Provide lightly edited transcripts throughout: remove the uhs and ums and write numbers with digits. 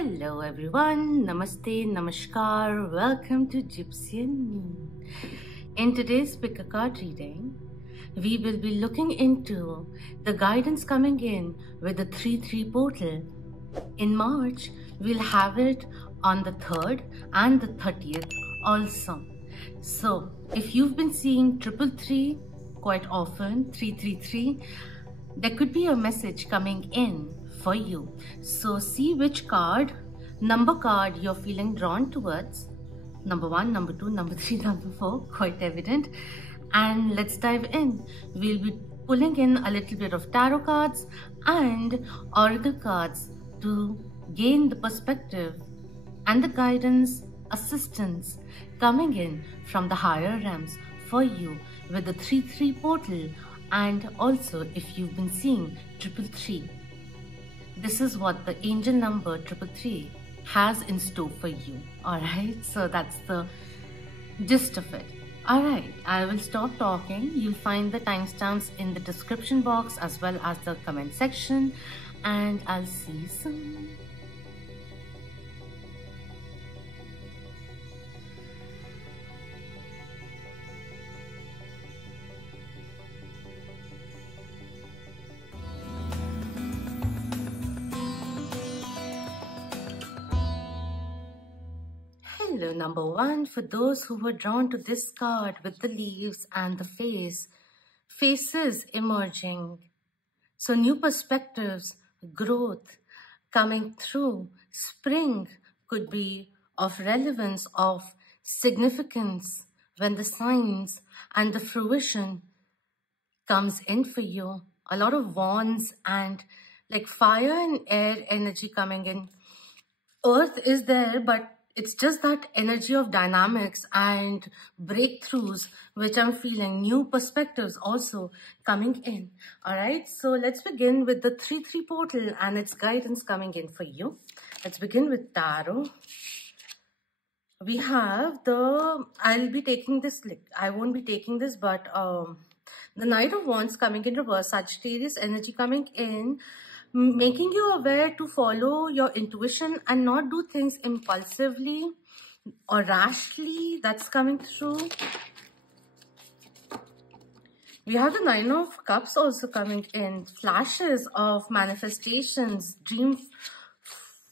Hello everyone, Namaste, Namaskar, welcome to Gypsian Moon. In today's pick a card reading, we will be looking into the guidance coming in with the 3-3 portal. In March, we'll have it on the 3rd and the 30th also. So if you've been seeing 333 quite often, 333, there could be a message coming in for you. So see which number card you're feeling drawn towards. Number 1, number 2, number 3, number 4, quite evident. And let's dive in. We'll be pulling in a little bit of tarot cards and oracle cards to gain the perspective and the guidance, assistance coming in from the higher realms for you with the 3-3 portal. And also if you've been seeing 333, this is what the angel number 333 has in store for you. Alright, so that's the gist of it. Alright, I will stop talking. You'll find the timestamps in the description box as well as the comment section, and I'll see you soon. Hello, number 1, for those who were drawn to this card with the leaves and the faces emerging. So new perspectives, growth coming through. Spring could be of relevance, of significance when the signs and the fruition comes in for you. A lot of wands and like fire and air energy coming in. Earth is there, but it's just that energy of dynamics and breakthroughs which I'm feeling, new perspectives also coming in. All right, so let's begin with the 3-3 portal and its guidance coming in for you. Let's begin with tarot. We have I'll be taking this, I won't be taking this, but the Knight of Wands coming in reverse, Sagittarius energy coming in, making you aware to follow your intuition and not do things impulsively or rashly. That's coming through. We have the 9 of Cups also coming in, flashes of manifestations, dreams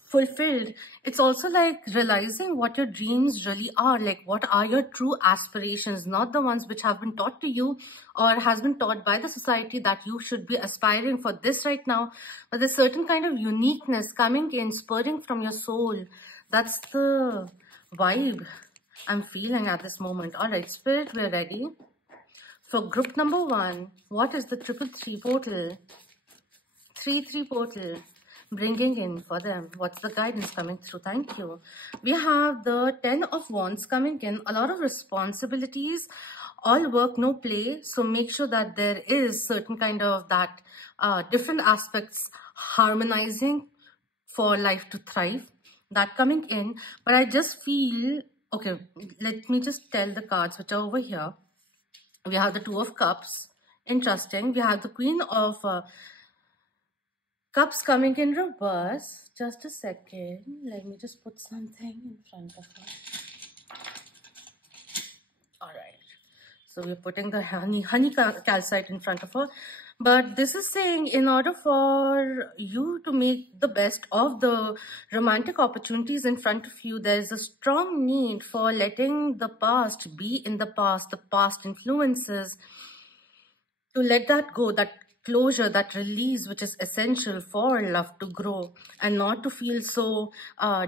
fulfilled. It's also like realizing what your dreams really are, like what are your true aspirations, not the ones which have been taught to you or has been taught by the society that you should be aspiring for this right now, but there's certain kind of uniqueness coming in, spurring from your soul. That's the vibe I'm feeling at this moment. All right, Spirit, we're ready. For group number 1, what is the 3-3 portal? 3-3 portal bringing in for them. What's the guidance coming through? Thank you. We have the 10 of Wands coming in, a lot of responsibilities, all work, no play. So make sure that there is certain kind of that different aspects harmonizing for life to thrive. That coming in, but I just feel, okay, let me just tell the cards which are over here. We have the 2 of Cups, interesting. We have the Queen of Cups coming in reverse. Just a second. Let me just put something in front of her. Alright. So we're putting the honey calcite in front of her. But this is saying in order for you to make the best of the romantic opportunities in front of you, there is a strong need for letting the past be in the past influences, to let that go, that closure, that release, which is essential for love to grow and not to feel so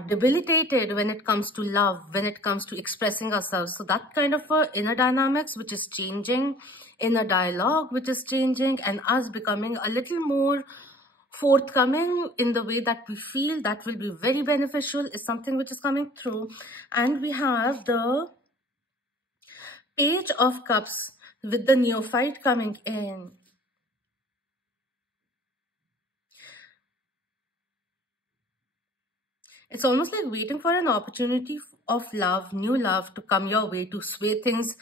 debilitated when it comes to love, when it comes to expressing ourselves. So that kind of inner dynamics which is changing, inner dialogue which is changing, and us becoming a little more forthcoming in the way that we feel, that will be very beneficial, is something which is coming through. And we have the Page of Cups with the neophyte coming in. It's almost like waiting for an opportunity of love, new love to come your way, to sway things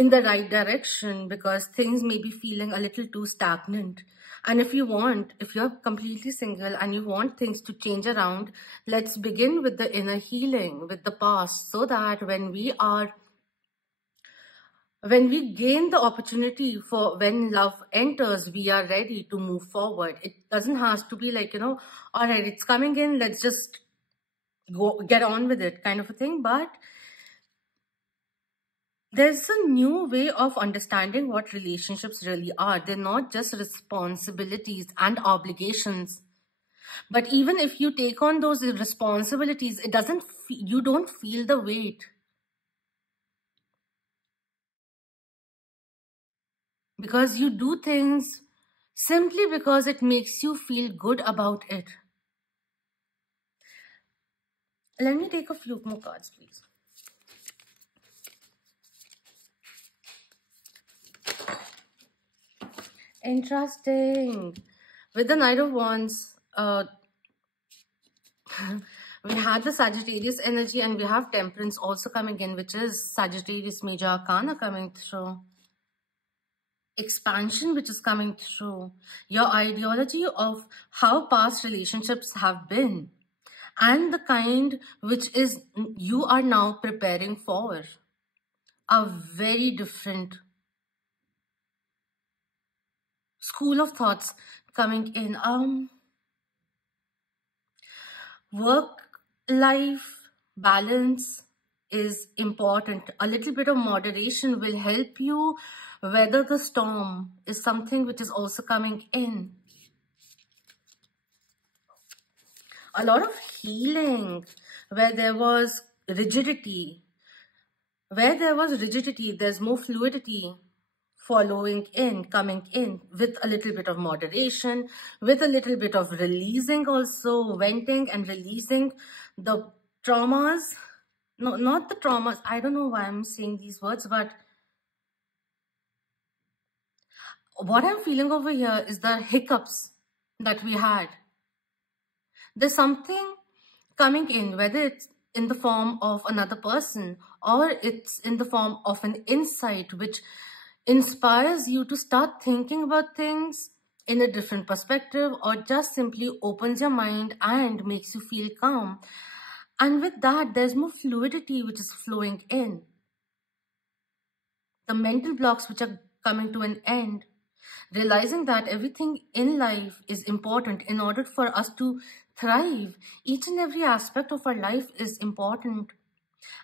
in the right direction, because things may be feeling a little too stagnant. And if you're completely single and you want things to change around, let's begin with the inner healing, with the past, so that when we gain the opportunity for when love enters, we are ready to move forward. It doesn't have to be like, all right, it's coming in, let's just get on with it kind of a thing. But there's a new way of understanding what relationships really are. They're not just responsibilities and obligations. But even if you take on those responsibilities, you don't feel the weight. Because you do things simply because it makes you feel good about it. Let me take a few more cards, please. Interesting. With the Knight of Wands, we had the Sagittarius energy, and we have Temperance also coming in, which is Sagittarius Major Arcana coming through. Expansion, which is coming through. Your ideology of how past relationships have been, and the kind which is you are now preparing for, are very different. School of thoughts coming in. Work-life balance is important. A little bit of moderation will help you weather the storm, is something which is also coming in. A lot of healing. Where there was rigidity, there's more fluidity coming in, with a little bit of moderation, with a little bit of releasing also, venting and releasing the traumas. No, not the traumas. I don't know why I'm saying these words, but what I'm feeling over here is the hiccups that we had. There's something coming in, whether it's in the form of another person or it's in the form of an insight which inspires you to start thinking about things in a different perspective, or just simply opens your mind and makes you feel calm. And with that, there's more fluidity which is flowing in. The mental blocks which are coming to an end. Realizing that everything in life is important in order for us to thrive. Each and every aspect of our life is important.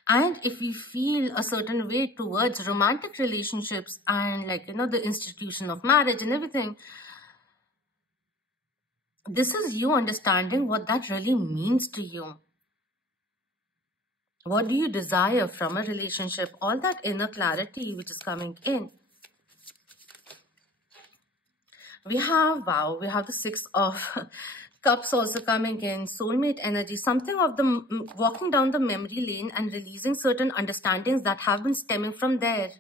And if we feel a certain way towards romantic relationships and the institution of marriage and everything, this is you understanding what that really means to you. What do you desire from a relationship? All that inner clarity which is coming in. We have the Six of Cups also coming in, soulmate energy, something of the walking down the memory lane and releasing certain understandings that have been stemming from there,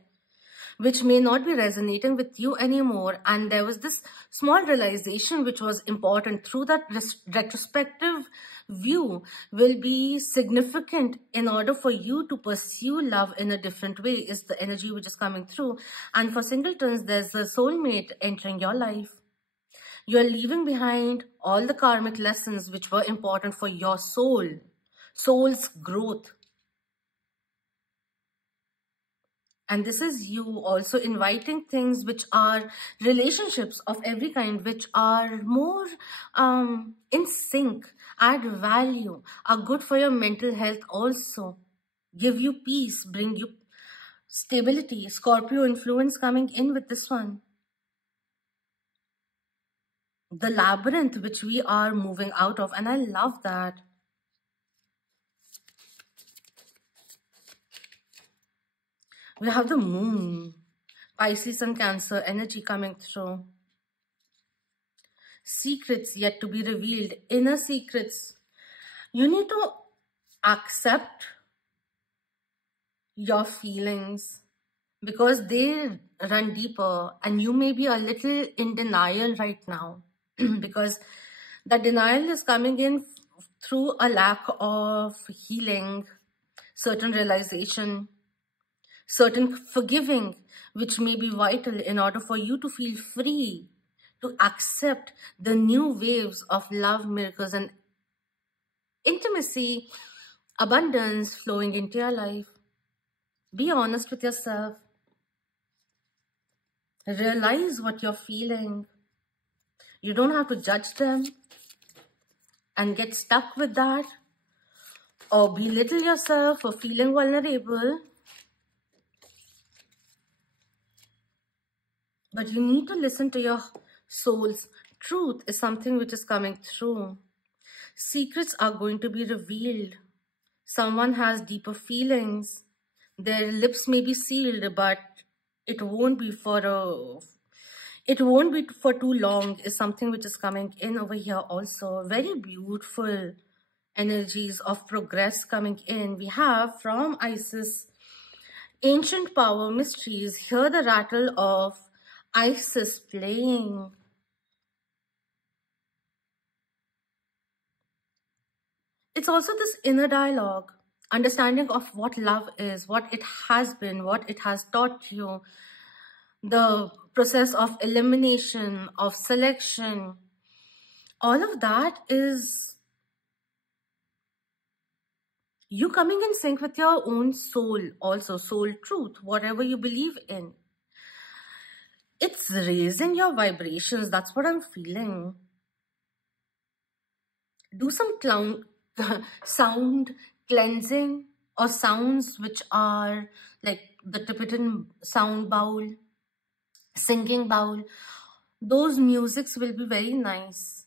which may not be resonating with you anymore. And there was this small realization which was important. Through that retrospective view will be significant in order for you to pursue love in a different way, is the energy which is coming through. And for singletons, there's a soulmate entering your life. You're leaving behind all the karmic lessons which were important for your soul's growth. And this is you also inviting things which are relationships of every kind, which are more in sync, add value, are good for your mental health also, give you peace, bring you stability. Scorpio influence coming in with this one. The labyrinth which we are moving out of, and I love that. We have the moon, Pisces and Cancer energy coming through. Secrets yet to be revealed, inner secrets. You need to accept your feelings because they run deeper, and you may be a little in denial right now because the denial is coming in through a lack of healing, certain realization, certain forgiving. which may be vital in order for you to feel free to accept the new waves of love, miracles, and intimacy, abundance flowing into your life. Be honest with yourself. Realize what you're feeling. You don't have to judge them and get stuck with that or belittle yourself for feeling vulnerable. But you need to listen to your soul's truth is something which is coming through. Secrets are going to be revealed. Someone has deeper feelings. Their lips may be sealed, but it won't be for too long is something which is coming in over here also. Very beautiful energies of progress coming in. We have from Isis, ancient power mysteries. Hear the rattle of Isis playing. It's also this inner dialogue, understanding of what love is, what it has been, what it has taught you, the process of elimination, of selection. All of that is you coming in sync with your own soul, also soul truth, whatever you believe in. It's raising your vibrations. That's what I'm feeling. Do some sound cleansing or sounds which are like the Tibetan sound bowl, singing bowl. Those musics will be very nice.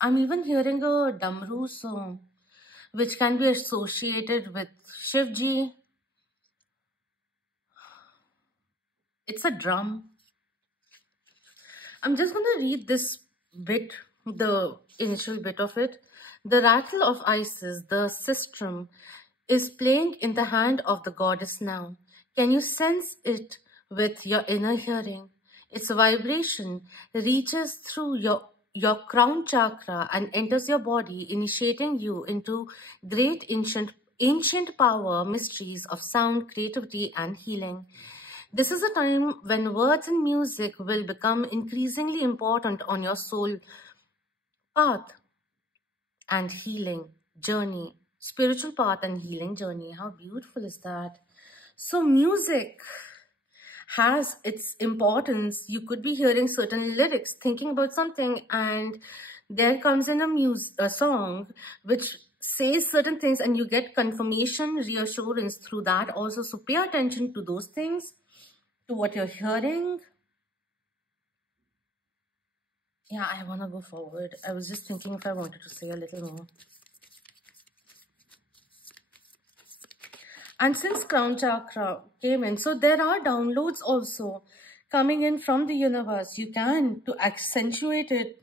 I'm even hearing a damru song which can be associated with Shivji. It's a drum. I'm just going to read this bit, the initial bit of it. The rattle of Isis, the sistrum, is playing in the hand of the goddess now. Can you sense it with your inner hearing? Its vibration reaches through your crown chakra and enters your body, initiating you into great ancient power, mysteries of sound, creativity, and healing. This is a time when words and music will become increasingly important on your soul path and healing journey, spiritual path and healing journey. How beautiful is that? So music has its importance. You could be hearing certain lyrics, thinking about something, and there comes in a song which says certain things, and you get confirmation, reassurance through that also. So pay attention to those things, to what you're hearing. Yeah, I want to go forward. I was just thinking if I wanted to say a little more. And since crown chakra came in, so there are downloads also coming in from the universe. You can, to accentuate it,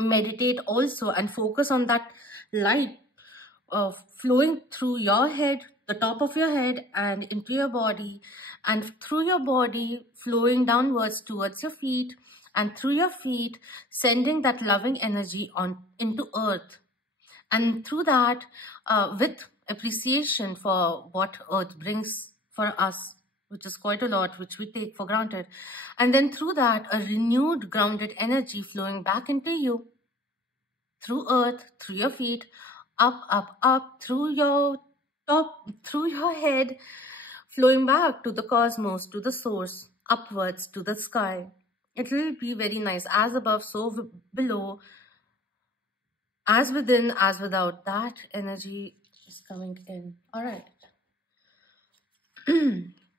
meditate also and focus on that light flowing through your head, the top of your head, and into your body, and through your body flowing downwards towards your feet, and through your feet sending that loving energy on into earth. And through that, with appreciation for what earth brings for us, which is quite a lot, which we take for granted. And then through that, a renewed, grounded energy flowing back into you, through earth, through your feet, up, through your top, through your head, flowing back to the cosmos, to the source, upwards to the sky. It will be very nice. As above, so below, as within, as without. That energy is coming in. All right.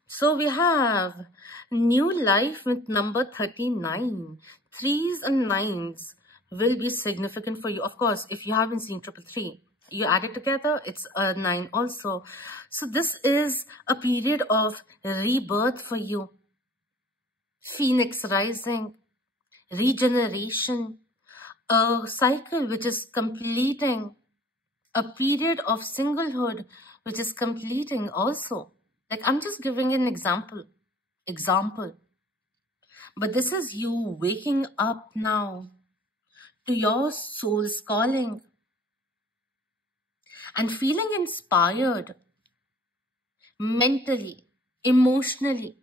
So we have new life with number 39. 3s and 9s will be significant for you. Of course, if you haven't seen 333, you add it together, it's a 9 also. So this is a period of rebirth for you. Phoenix rising, regeneration, a cycle which is completing, a period of singlehood which is completing also. Like, I'm just giving an example. But this is you waking up now to your soul's calling and feeling inspired mentally, emotionally,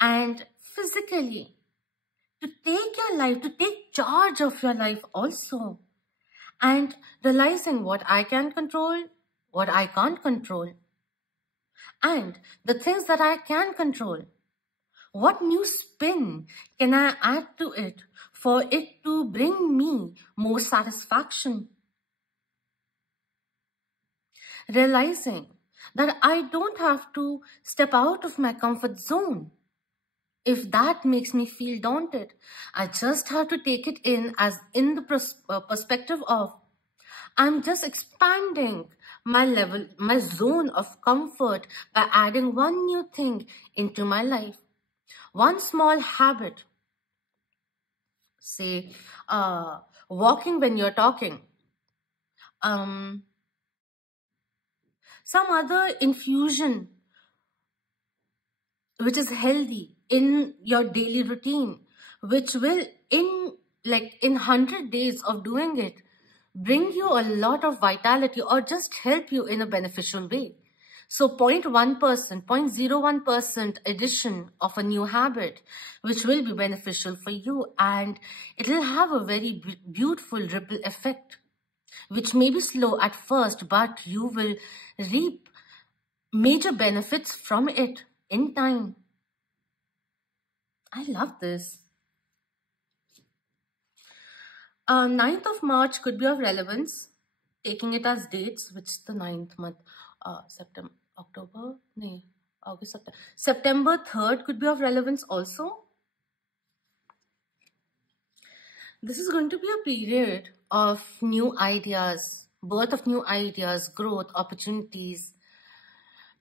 and physically, to take your life, to take charge of your life also, and realizing what I can control, what I can't control, and the things that I can control. What new spin can I add to it for it to bring me more satisfaction? Realizing that I don't have to step out of my comfort zone. If that makes me feel daunted, I just have to take it in as in the perspective of I'm just expanding my level, my zone of comfort by adding one new thing into my life. One small habit, say walking when you're talking, some other infusion which is healthy in your daily routine, which will in 100 days of doing it bring you a lot of vitality or just help you in a beneficial way. So 0.1%, 0.01% addition of a new habit, which will be beneficial for you, and it will have a very beautiful ripple effect, which may be slow at first, but you will reap major benefits from it in time. I love this. 9th of March could be of relevance, taking it as dates, which is the 9th month, September, October, no, August, September. September 3rd could be of relevance also. This is going to be a period of new ideas, birth of new ideas, growth, opportunities,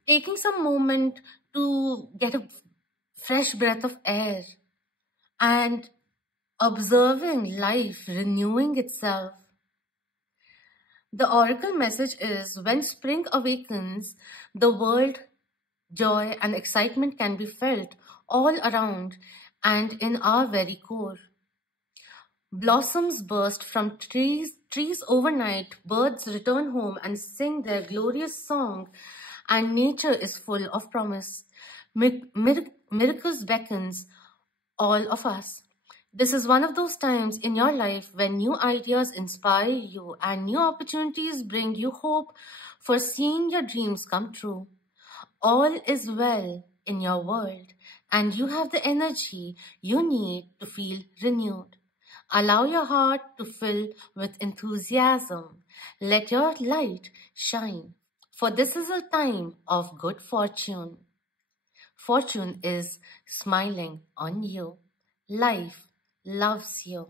taking some moment to get a fresh breath of air and observing life renewing itself. The oracle message is when spring awakens, the world, joy and excitement can be felt all around and in our very core. Blossoms burst from trees overnight, birds return home and sing their glorious song, and nature is full of promise. Miracles beckons all of us. This is one of those times in your life when new ideas inspire you and new opportunities bring you hope for seeing your dreams come true. All is well in your world and you have the energy you need to feel renewed. Allow your heart to fill with enthusiasm. Let your light shine. For this is a time of good fortune. Fortune is smiling on you. Life loves you.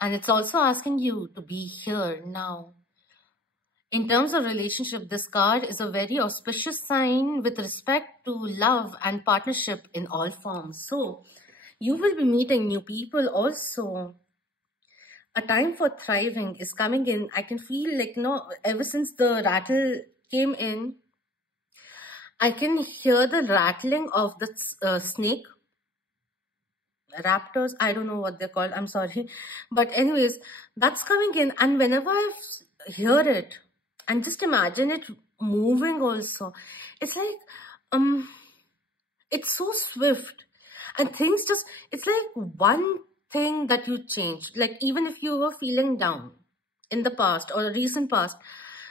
And it's also asking you to be here now. In terms of relationship, this card is a very auspicious sign with respect to love and partnership in all forms. So, you will be meeting new people also. A time for thriving is coming in. I can feel like, ever since the rattle came in, I can hear the rattling of the snake. Raptors, I don't know what they're called, I'm sorry. But anyways, that's coming in. And whenever I hear it, and just imagine it moving also, it's like, it's so swift. And things just, it's like one thing that you change. Like even if you were feeling down in the past or recent past,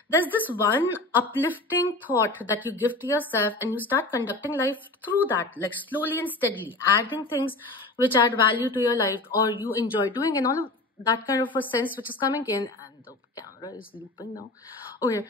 there's this one uplifting thought that you give to yourself and you start conducting life through that, like slowly and steadily, adding things which add value to your life or you enjoy doing and all of that kind of a sense which is coming in. And the camera is looping now. Okay.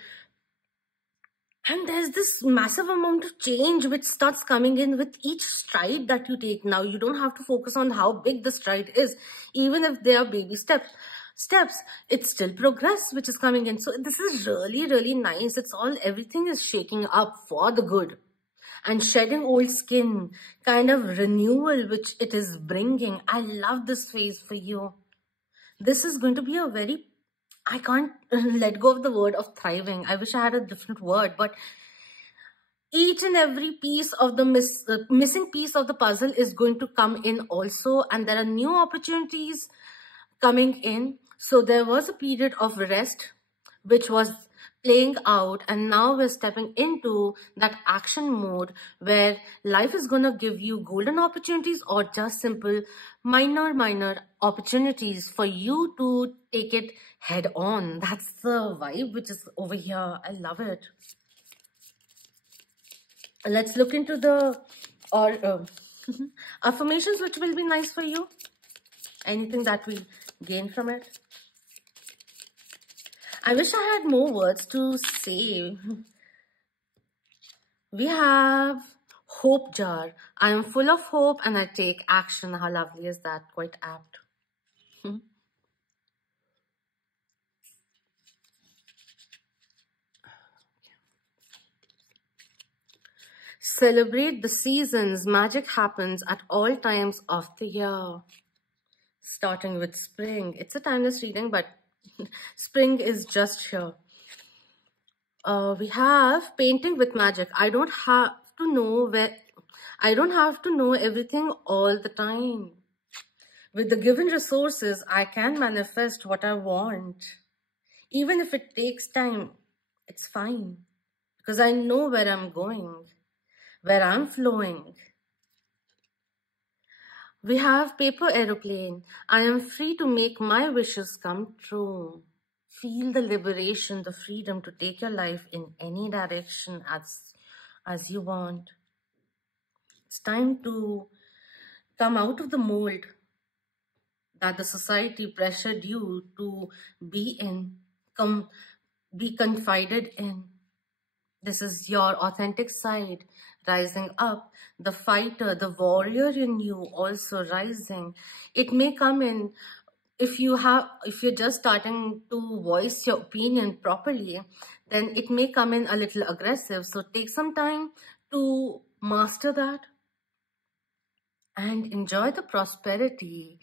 And there's this massive amount of change which starts coming in with each stride that you take. Now, you don't have to focus on how big the stride is. Even if they are baby steps, it's still progress which is coming in. So this is really, really nice. Everything is shaking up for the good. And shedding old skin, kind of renewal which it is bringing. I love this phase for you. This is going to be a very, I can't let go of the word of thriving. I wish I had a different word, but each and every piece of the missing piece of the puzzle is going to come in also. And there are new opportunities coming in. So there was a period of rest, which was playing out, and now we're stepping into that action mode where life is going to give you golden opportunities or just simple minor opportunities for you to take it head on. That's the vibe which is over here. I love it. Let's look into the affirmations which will be nice for you. Anything that we gain from it. I wish I had more words to say. We have hope jar. I am full of hope and I take action. How lovely is that? Quite apt. Celebrate the seasons. Magic happens at all times of the year. Starting with spring. It's a timeless reading, but spring is just here. We have painting with magic. I don't have to know everything all the time. With the given resources, I can manifest what I want. Even if it takes time, it's fine. Because I know where I'm going, where I'm flowing. We have paper aeroplane. I am free to make my wishes come true. Feel the liberation, the freedom to take your life in any direction as you want. It's time to come out of the mold that the society pressured you to be in, be confided in. This is your authentic side rising up, the fighter, the warrior in you also rising. It may come in if you're just starting to voice your opinion properly, then it may come in a little aggressive. So take some time to master that and enjoy the prosperity,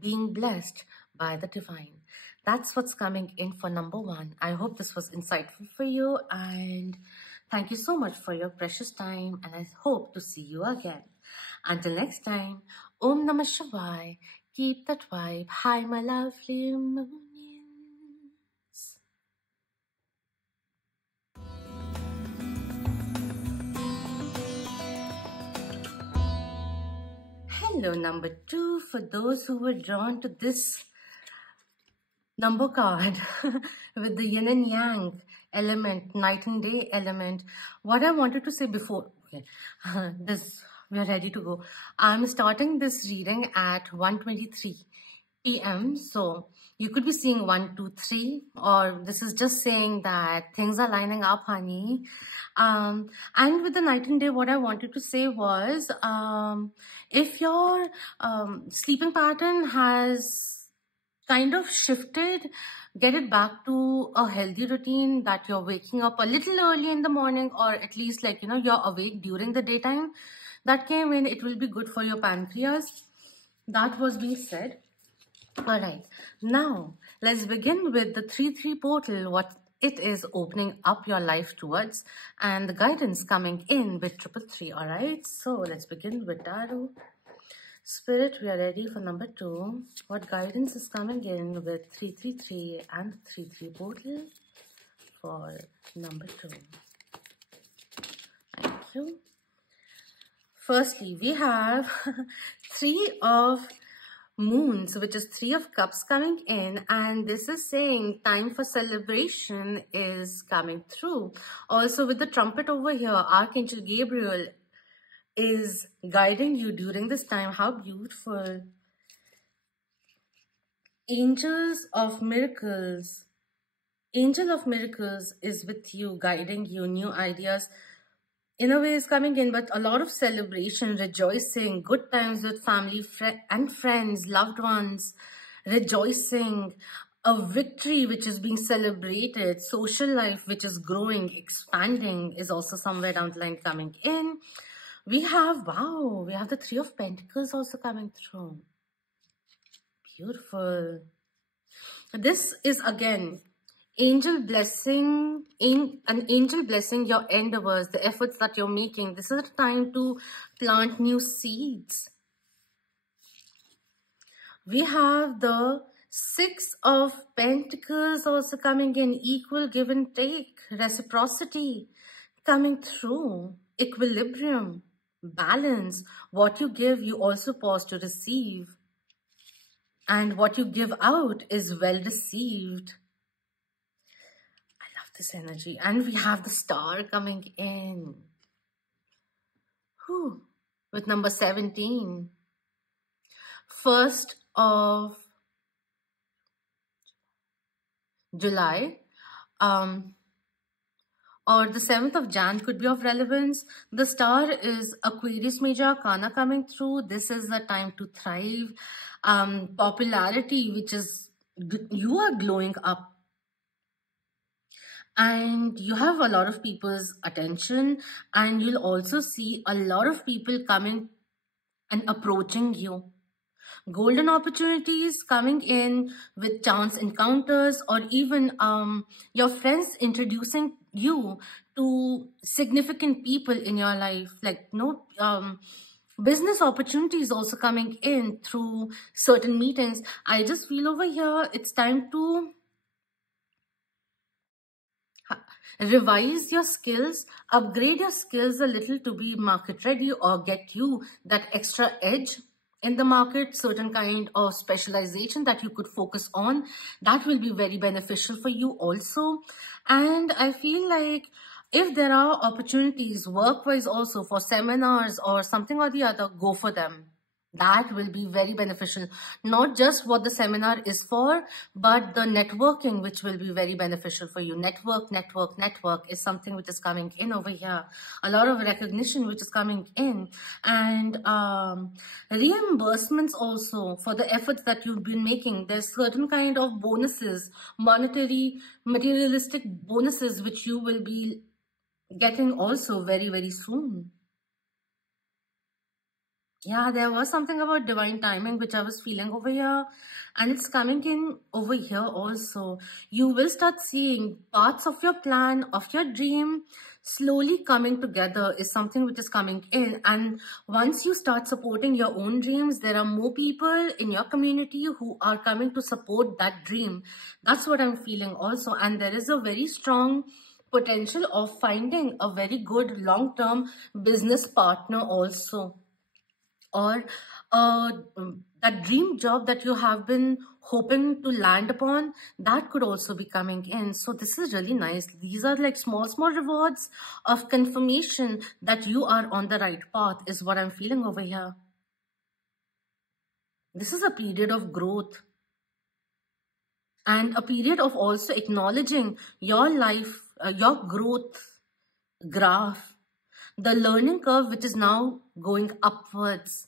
being blessed by the divine. That's what's coming in for number 1. I hope this was insightful for you, and thank you so much for your precious time, and I hope to see you again. Until next time, Om Namah Shivay. Keep that vibe. Hi, my lovely moonians. Hello, number 2. For those who were drawn to this number card with the yin and yang element, night and day element, what I wanted to say before, okay, we are ready to go. I'm starting this reading at 1:23 p.m. So you could be seeing 1, 2, 3, or this is just saying that things are lining up, honey. And with the night and day, what I wanted to say was, if your sleeping pattern has kind of shifted, get it back to a healthy routine, that you're waking up a little early in the morning, or at least you're awake during the daytime. That came in, it will be good for your pancreas. That was being said. All right, now let's begin with the 3-3 portal, what it is opening up your life towards, and the guidance coming in with 333. All right, so let's begin with tarot. Spirit, we are ready for number 2. What guidance is coming in with 333 and 3-3 portal for number 2? Thank you. Firstly, we have 3 of moons, which is 3 of cups coming in, and this is saying time for celebration is coming through. Also with the trumpet over here, Archangel Gabriel is guiding you during this time. How beautiful. Angels of Miracles. Angel of Miracles is with you, guiding you. New ideas in a way is coming in, but a lot of celebration, rejoicing, good times with family and friends, loved ones, rejoicing, a victory which is being celebrated, social life which is growing, expanding is also somewhere down the line coming in. We have, wow, we have the 3 of Pentacles also coming through. Beautiful. This is again angel blessing, an angel blessing your endeavors, the efforts that you're making. This is a time to plant new seeds. We have the Six of Pentacles also coming in. Equal give and take. Reciprocity coming through. Equilibrium. Balance. What you give, you also pause to receive. And what you give out is well received. I love this energy. And we have the Star coming in. Whew. With number 17. 1st of July. Or the 7th of Jan could be of relevance. The Star is Aquarius Major Arcana coming through. This is the time to thrive. Popularity, which is, you are glowing up. And you have a lot of people's attention. And you'll also see a lot of people coming and approaching you. Golden opportunities coming in with chance encounters, or even your friends introducing you to significant people in your life. Like, business opportunities also coming in through certain meetings. I just feel over here it's time to revise your skills, upgrade your skills a little to be market ready, or get you that extra edge in the market, certain kind of specialization that you could focus on. That will be very beneficial for you also. And I feel like if there are opportunities work-wise also for seminars or something or the other, go for them. That will be very beneficial. Not just what the seminar is for, but the networking, which will be very beneficial for you. Network is something which is coming in over here. A lot of recognition which is coming in. And reimbursements also for the efforts that you've been making. There's certain kind of bonuses, monetary, materialistic bonuses, which you will be getting also very, very soon. Yeah, there was something about divine timing which I was feeling over here, and it's coming in over here also. You will start seeing parts of your plan, of your dream, slowly coming together is something which is coming in. And once you start supporting your own dreams, there are more people in your community who are coming to support that dream. That's what I'm feeling also. And there is a very strong potential of finding a very good long-term business partner also. Or that dream job that you have been hoping to land upon, that could also be coming in. So this is really nice. These are like small rewards of confirmation that you are on the right path is what I'm feeling over here. This is a period of growth and a period of also acknowledging your life, your growth graph, the learning curve which is now going upwards.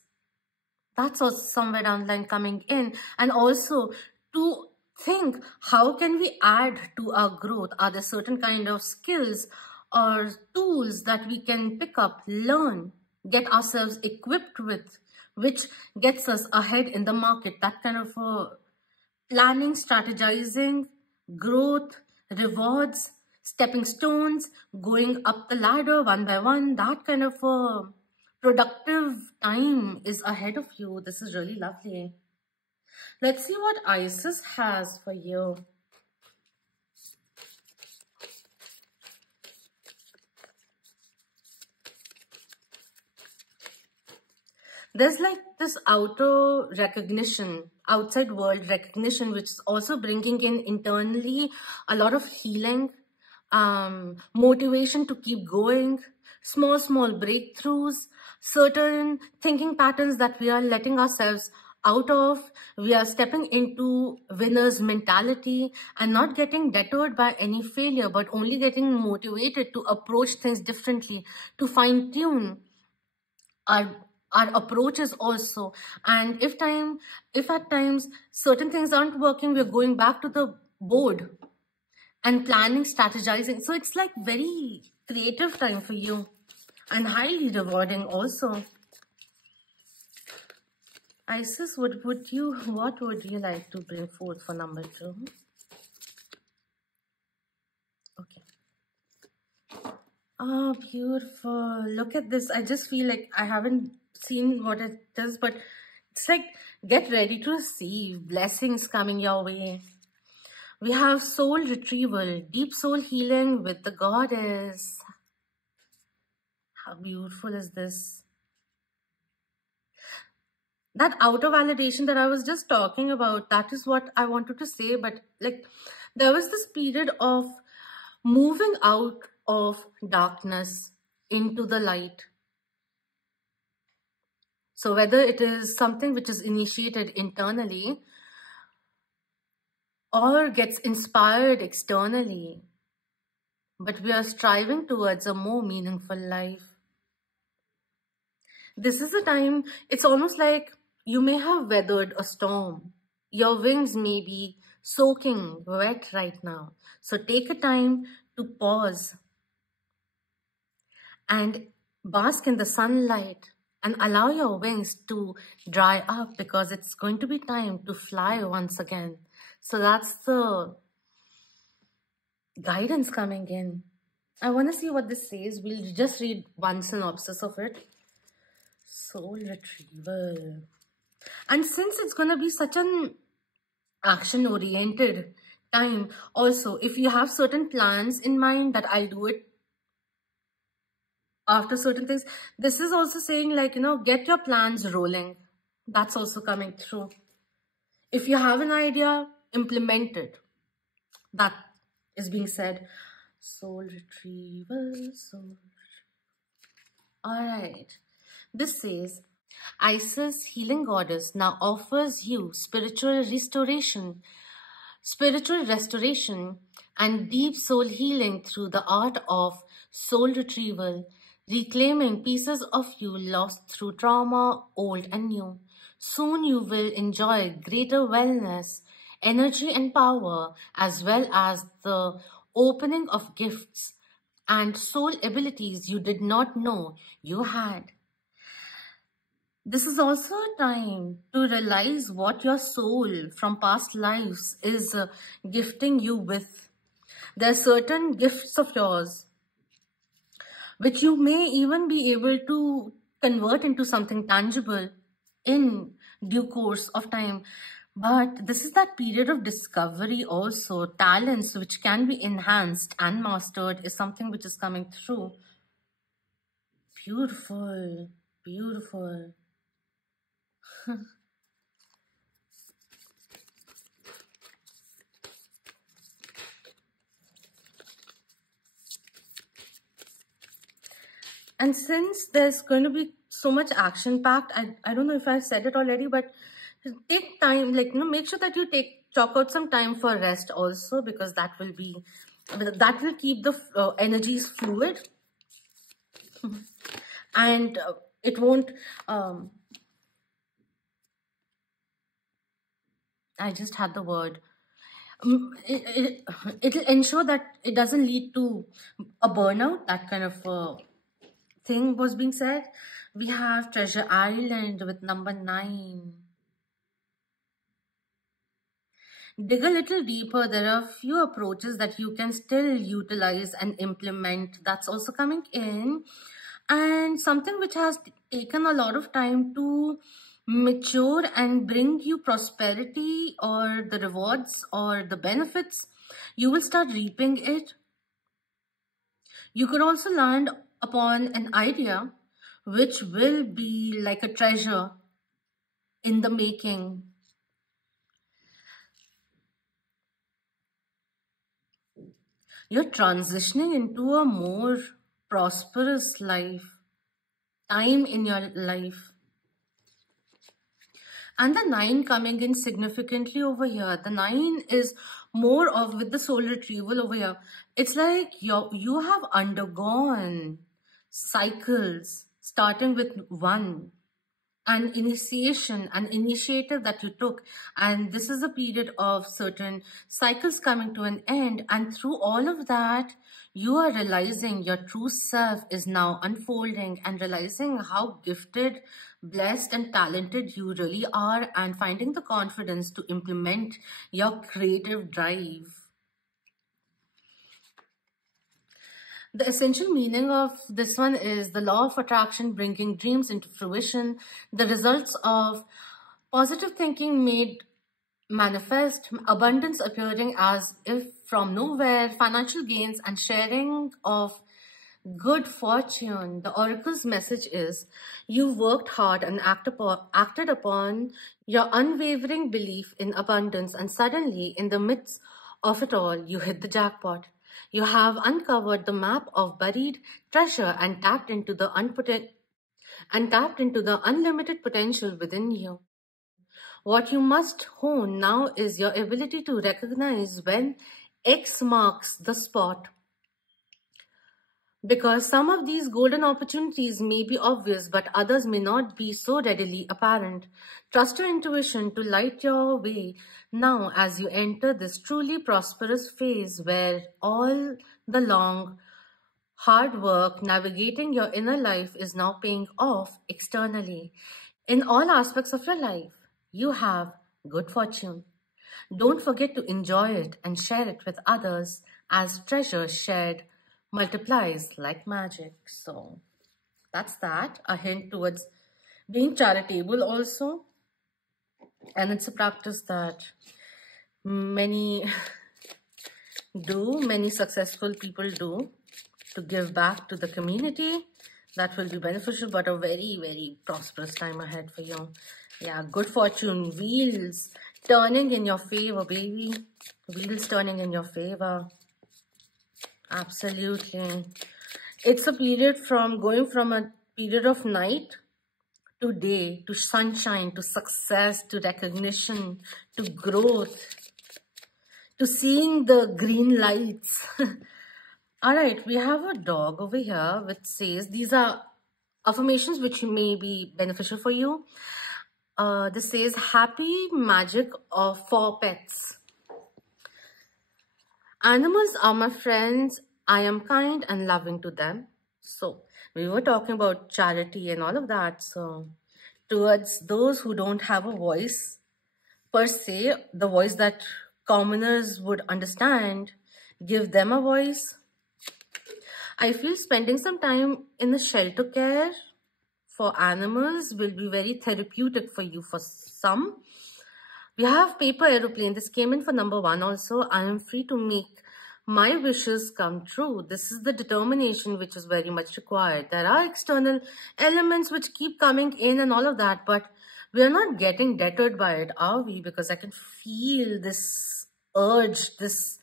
That's also somewhere down the line coming in. And also to think, how can we add to our growth? Are there certain kind of skills or tools that we can pick up, learn, get ourselves equipped with, which gets us ahead in the market? That kind of planning, strategizing, growth, rewards, stepping stones, going up the ladder one by one, that kind of productive time is ahead of you. This is really lovely. Let's see what Isis has for you. There's like this outer recognition, outside world recognition, which is also bringing in internally a lot of healing, motivation to keep going, small breakthroughs, certain thinking patterns that we are letting ourselves out of. We are stepping into winner's mentality and not getting deterred by any failure, but only getting motivated to approach things differently, to fine tune our approaches also. And if at times certain things aren't working, we're going back to the board and planning, strategizing. So it's like very creative time for you and highly rewarding also. Isis, what would you like to bring forth for number 2? Okay. Oh, beautiful. Look at this. I just feel like I haven't seen what it does, but it's like Get ready to receive blessings coming your way. We have soul retrieval, deep soul healing with the goddess. How beautiful is this? That outer validation that I was just talking about, that is what I wanted to say. But like, there was this period of moving out of darkness into the light. So whether it is something which is initiated internally or gets inspired externally, but we are striving towards a more meaningful life. This is a time, it's almost like you may have weathered a storm. Your wings may be soaking wet right now. So take a time to pause and bask in the sunlight and allow your wings to dry up, because it's going to be time to fly once again. So that's the guidance coming in. I want to see what this says. We'll just read one synopsis of it. Soul retrieval. And since it's going to be such an action-oriented time, also, if you have certain plans in mind that I'll do it after certain things, this is also saying, like, you know, get your plans rolling. That's also coming through. If you have an idea, implement it. That is being said. Soul retrieval, soul retrieval. All right. This says, Isis, healing goddess, now offers you spiritual restoration and deep soul healing through the art of soul retrieval, reclaiming pieces of you lost through trauma, old and new. Soon you will enjoy greater wellness, energy and power, as well as the opening of gifts and soul abilities you did not know you had. This is also a time to realize what your soul from past lives is gifting you with. There are certain gifts of yours which you may even be able to convert into something tangible in due course of time. But this is that period of discovery also. Talents which can be enhanced and mastered is something which is coming through. Beautiful, beautiful. And since there's going to be so much action packed, I don't know if I said it already, but take time, like, you know, make sure that you chalk out some time for rest also, because that will keep the energies fluid. And it won't, I just had the word. It'll ensure that it doesn't lead to a burnout, that kind of thing was being said. We have Treasure Island with number 9. Dig a little deeper. There are a few approaches that you can still utilize and implement. That's also coming in. And something which has taken a lot of time to mature and bring you prosperity or the rewards or the benefits, you will start reaping it. You could also land upon an idea which will be like a treasure in the making. You're transitioning into a more prosperous time in your life. And the 9 coming in significantly over here. The 9 is more of with the soul retrieval over here. It's like you have undergone cycles starting with 1. An initiation, an initiative that you took, and this is a period of certain cycles coming to an end, and through all of that you are realizing your true self is now unfolding and realizing how gifted, blessed and talented you really are, and finding the confidence to implement your creative drive. The essential meaning of this one is the law of attraction bringing dreams into fruition, the results of Positive thinking made manifest abundance appearing as if from nowhere, financial gains and sharing of good fortune. The oracle's message is you worked hard and acted upon your unwavering belief in abundance, and suddenly, in the midst of it all, you hit the jackpot. You have uncovered the map of buried treasure and tapped into the unlimited potential within you. What you must hone now is your ability to recognize when X marks the spot, because some of these golden opportunities may be obvious, but others may not be so readily apparent. Trust your intuition to light your way now as you enter this truly prosperous phase where all the long, hard work navigating your inner life is now paying off externally. In all aspects of your life, you have good fortune. Don't forget to enjoy it and share it with others, as treasure shared multiplies like magic. So that's that. A hint towards being charitable also. And it's a practice that many many successful people do, to give back to the community. That will be beneficial, but a very, very prosperous time ahead for you. Yeah, good fortune, wheels turning in your favor, baby. Wheels turning in your favor. Absolutely. It's a period from going from a period of night to day, to sunshine, to success, to recognition, to growth, to seeing the green lights. All right, we have a dog over here which says, these are affirmations which may be beneficial for you. This says, happy magic for pets. Animals are my friends. I am kind and loving to them. So we were talking about charity and all of that. So towards those who don't have a voice per se, the voice that commoners would understand, give them a voice. I feel spending some time in the shelter care for animals will be very therapeutic for you. For some, we have paper aeroplane. This came in for number 1 also. I am free to make my wishes come true. This is the determination which is very much required. There are external elements which keep coming in and all of that, but we are not getting deterred by it, are we? Because I can feel this urge, this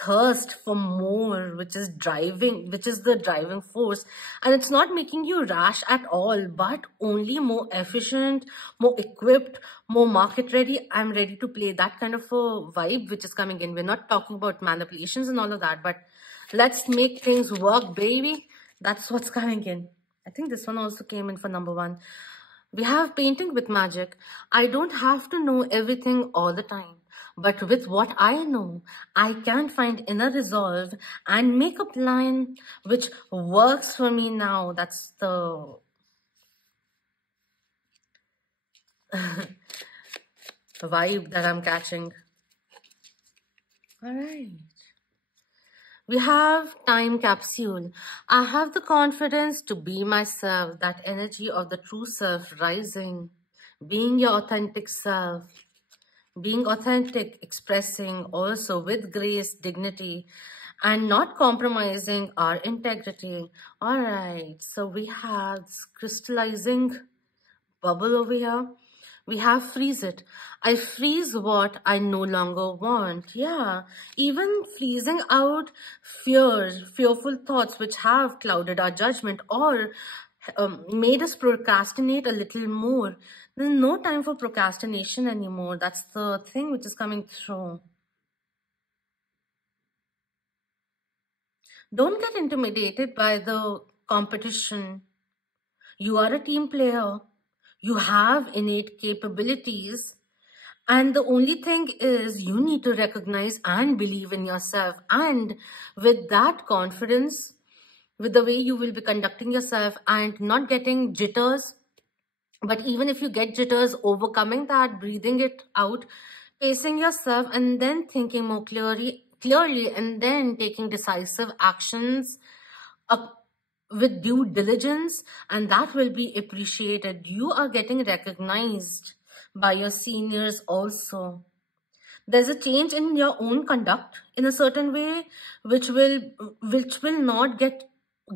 thirst for more, which is the driving force. And it's not making you rash at all, but only more efficient, more equipped, more market ready. I'm ready to play, that kind of a vibe which is coming in. We're not talking about manipulations and all of that, but let's make things work, baby. That's what's coming in. I think this one also came in for number 1. We have painting with magic. I don't have to know everything all the time, but with what I know, I can find inner resolve and make a plan which works for me now. That's the vibe that I'm catching. All right. We have time capsule. I have the confidence to be myself, that energy of the true self rising, being your authentic self. Being authentic, expressing also with grace, dignity, and not compromising our integrity. All right, so we have this crystallizing bubble over here. We have freeze it. I freeze what I no longer want. Yeah, even freezing out fearful thoughts which have clouded our judgment or made us procrastinate a little more. There's no time for procrastination anymore. That's the thing which is coming through. Don't get intimidated by the competition. You are a team player. You have innate capabilities. And the only thing is you need to recognize and believe in yourself. And with that confidence, with the way you will be conducting yourself and not getting jitters, but even if you get jitters, overcoming that, breathing it out, pacing yourself, and then thinking more clearly, and then taking decisive actions with due diligence, and that will be appreciated. You are getting recognized by your seniors also. There's a change in your own conduct in a certain way, which will not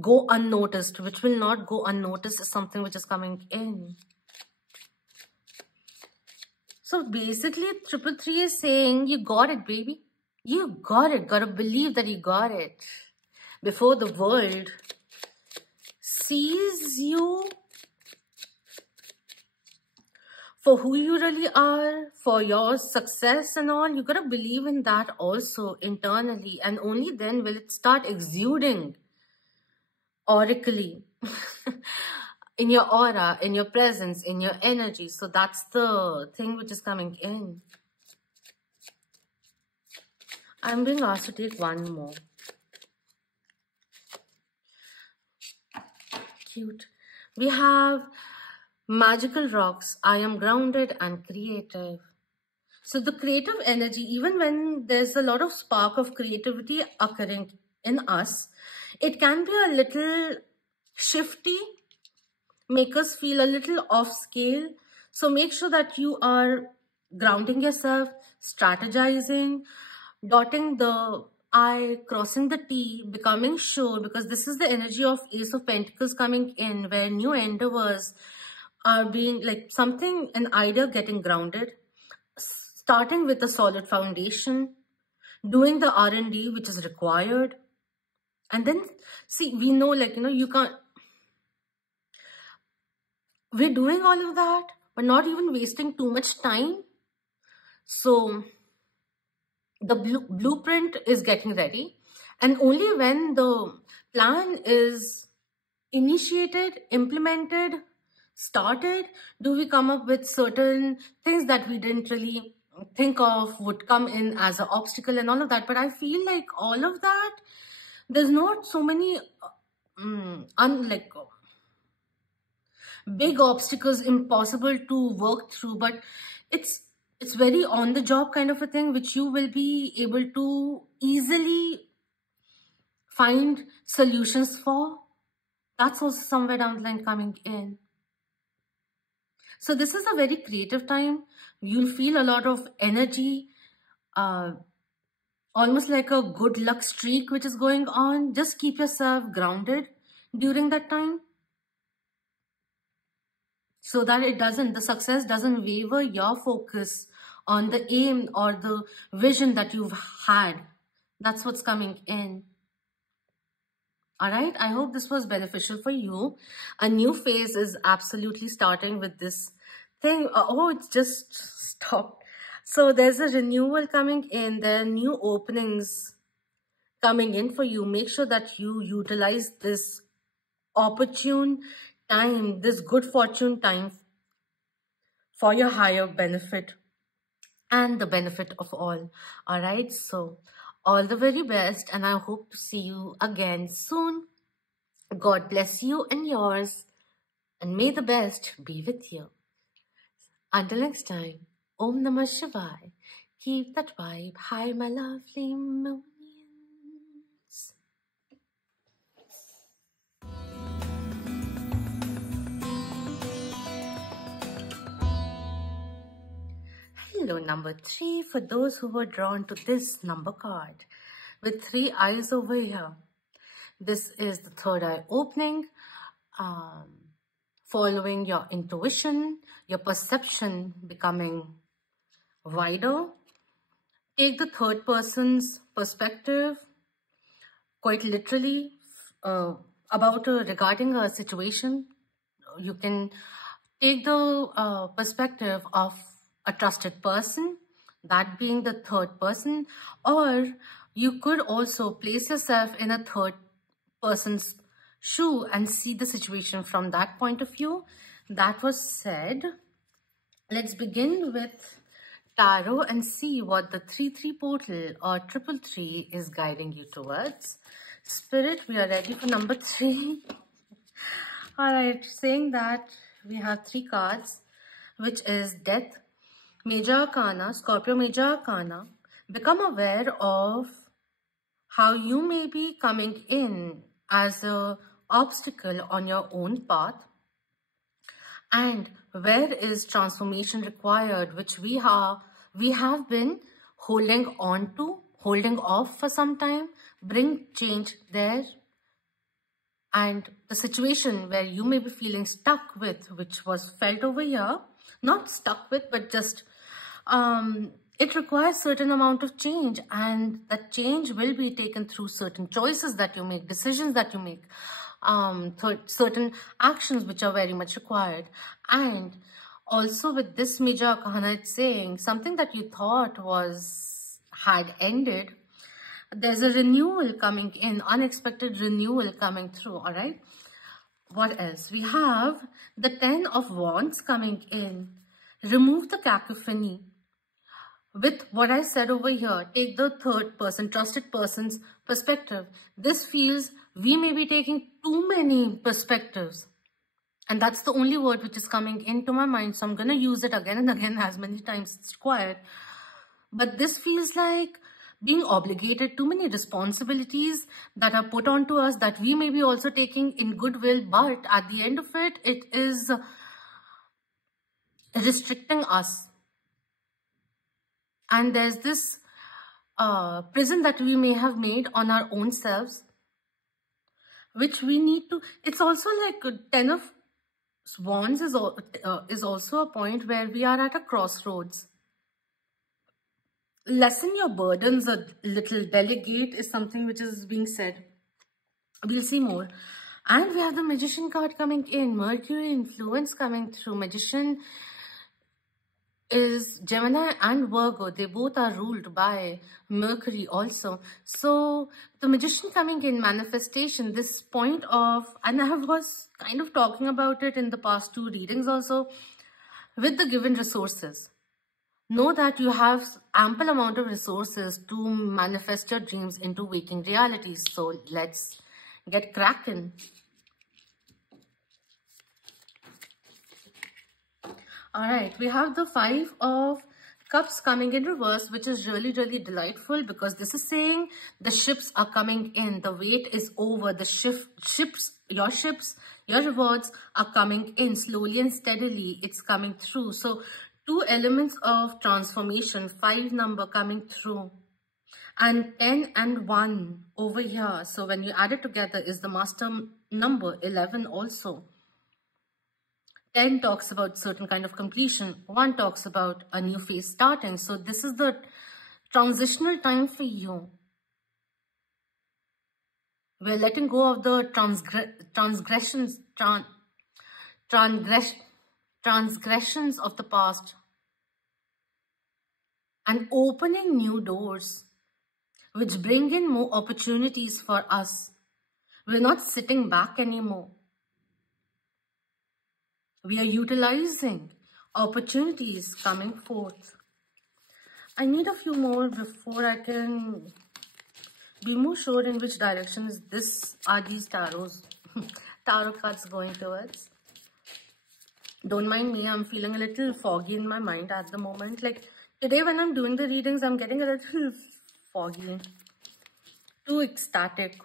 go unnoticed, which will not go unnoticed is something which is coming in. So basically, 333 is saying, you got it, baby. You got it. Gotta believe that you got it. Before the world sees you for who you really are, for your success and all, you gotta believe in that also internally. And only then will it start exuding oracally in your aura, in your presence, in your energy. So that's the thing which is coming in. I'm being asked to take one more. Cute. We have magical rocks. I am grounded and creative. So the creative energy, even when there's a lot of spark of creativity occurring in us, it can be a little shifty, make us feel a little off scale. So make sure that you are grounding yourself, strategizing, dotting the I, crossing the T, becoming sure, because this is the energy of Ace of Pentacles coming in, where new endeavors are being like something, an idea getting grounded, starting with a solid foundation, doing the R&D which is required. And then, see, we know, like, you can't, we're doing all of that, but not even wasting too much time. So the blueprint is getting ready. And only when the plan is initiated, implemented, started, do we come up with certain things that we didn't really think of would come in as an obstacle and all of that. But I feel like all of that, there's not so many big obstacles impossible to work through, but it's very on the job kind of a thing, which you will be able to easily find solutions for. That's also somewhere down the line coming in. So this is a very creative time. You'll feel a lot of energy, almost like a good luck streak which is going on. Just keep yourself grounded during that time, so that the success doesn't waver your focus on the aim or the vision that you've had. That's what's coming in. All right, I hope this was beneficial for you. A new phase is absolutely starting with this thing. Oh, it's just stopped. So there's a renewal coming in. There are new openings coming in for you. Make sure that you utilize this opportune time, this good fortune time, for your higher benefit and the benefit of all. All right, so all the very best, and I hope to see you again soon. God bless you and yours, and may the best be with you. Until next time, Om Namah Shivay. Keep that vibe high, my lovely moonians. Hello, number 3, for those who were drawn to this number card with 3 eyes over here. This is the third eye opening, following your intuition, your perception becoming wider. Take the third person's perspective, quite literally, regarding a situation. You can take the perspective of a trusted person, that being the third person, or you could also place yourself in a third person's shoe and see the situation from that point of view. That was said. Let's begin with tarot and see what the 3-3 portal or 333 is guiding you towards. Spirit, we are ready for number 3. All right, saying that we have 3 cards, which is Death, Major Arcana, Scorpio Major Arcana. Become aware of how you may be coming in as an obstacle on your own path, and where is transformation required, which we have been holding off for some time. Bring change there. And the situation where you may be feeling stuck with, which was felt over here, not stuck with, but just it requires certain amount of change, and that change will be taken through certain choices that you make, decisions that you make, certain actions which are very much required. And also with this major arcana, it's saying something that you thought had ended. There's a renewal coming in, unexpected renewal coming through, all right? What else? We have the 10 of Wands coming in. Remove the cacophony. With what I said over here, take the third person, trusted person's perspective. This feels we may be taking too many perspectives. And that's the only word which is coming into my mind. So I'm going to use it again and again as many times it's required. But this feels like being obligated, too many responsibilities that are put onto us that we may be also taking in goodwill. But at the end of it, it is restricting us. And there's this prison that we may have made on our own selves, which we need to, it's also like 10 of Wands is also a point where we are at a crossroads. Lessen your burdens a little, delegate is something which is being said. We'll see more. And we have the Magician card coming in, Mercury influence coming through. Magician is Gemini and Virgo. They both are ruled by Mercury also. So the Magician coming in, manifestation, this point of, and I was kind of talking about it in the past 2 readings also, with the given resources. Know that you have ample amount of resources to manifest your dreams into waking realities. So let's get cracking. All right, we have the 5 of Cups coming in reverse, which is really, really delightful because this is saying the ships are coming in. The wait is over. The ships, your rewards are coming in slowly and steadily. It's coming through. So 2 elements of transformation, 5 number coming through. And 10 and 1 over here. So when you add it together is the master number, 11 also. 10 talks about certain kind of completion. 1 talks about a new phase starting. So this is the transitional time for you. We're letting go of the transgressions of the past and opening new doors which bring in more opportunities for us. We're not sitting back anymore. We are utilizing opportunities coming forth. I need a few more before I can be more sure in which direction is this, are these tarot cards going towards. Don't mind me, I'm feeling a little foggy in my mind at the moment. Like today when I'm doing the readings, I'm getting a little foggy, too ecstatic.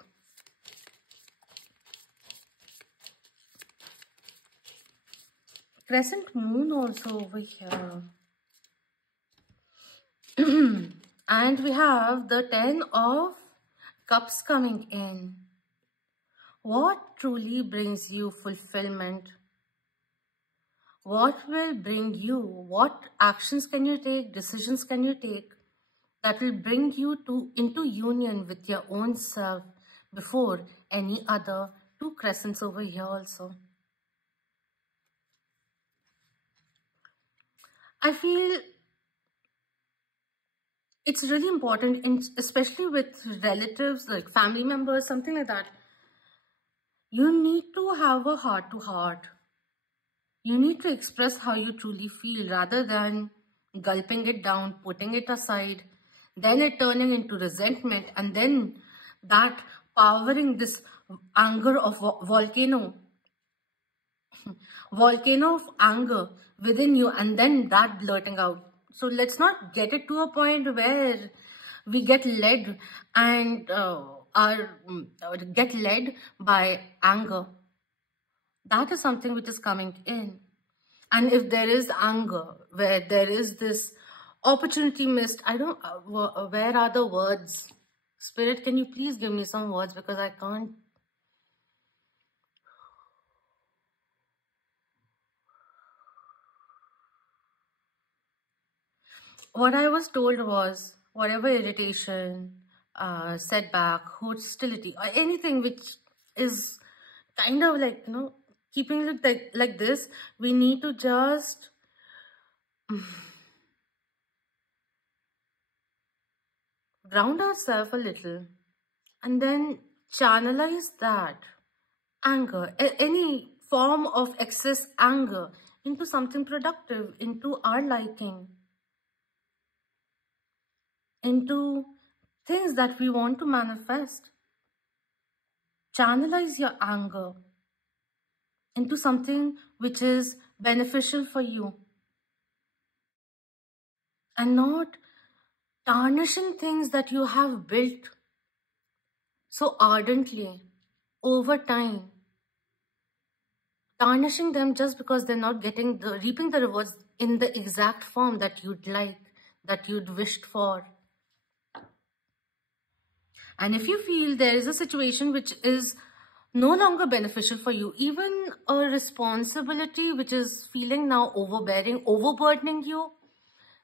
Crescent moon also over here. And we have the 10 of Cups coming in. What truly brings you fulfillment? What will bring you? What actions can you take? Decisions can you take that will bring you into union with your own self before any other? 2 crescents over here also. I feel it's really important, especially with relatives, like family members, something like that. You need to have a heart-to-heart. You need to express how you truly feel rather than gulping it down, putting it aside, then it turning into resentment, and then that powering this anger of volcano of anger within you, and then that blurting out. So let's not get it to a point where we get led and get led by anger. That is something which is coming in. And if there is anger, where there is this opportunity missed, I don't, where are the words? Spirit, can you please give me some words, because I can't. What I was told was, whatever irritation, setback, hostility, or anything which is kind of like, keeping it like this, we need to just ground ourselves a little and then channelize that anger, any form of excess anger, into something productive, into our liking, into things that we want to manifest. Channelize your anger into something which is beneficial for you, and not tarnishing things that you have built so ardently over time. Tarnishing them just because they're not reaping the rewards in the exact form that you'd like, that you'd wished for. And if you feel there is a situation which is no longer beneficial for you, even a responsibility which is feeling now overbearing, overburdening you,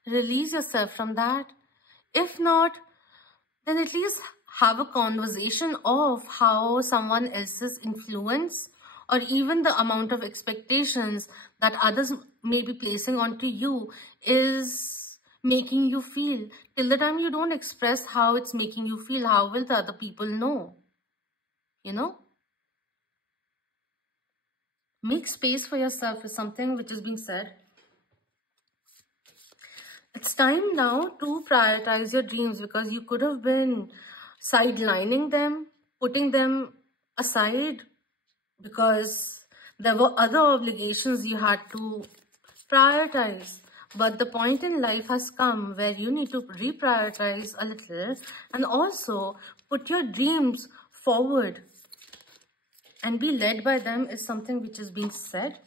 release yourself from that. If not, then at least have a conversation of how someone else's influence, or even the amount of expectations that others may be placing onto you, is making you feel. Till the time you don't express how it's making you feel, how will the other people know? Make space for yourself is something which is being said. It's time now to prioritize your dreams, because you could have been sidelining them, putting them aside, because there were other obligations you had to prioritize. But the point in life has come where you need to reprioritize a little and also put your dreams forward and be led by them, is something which is being said.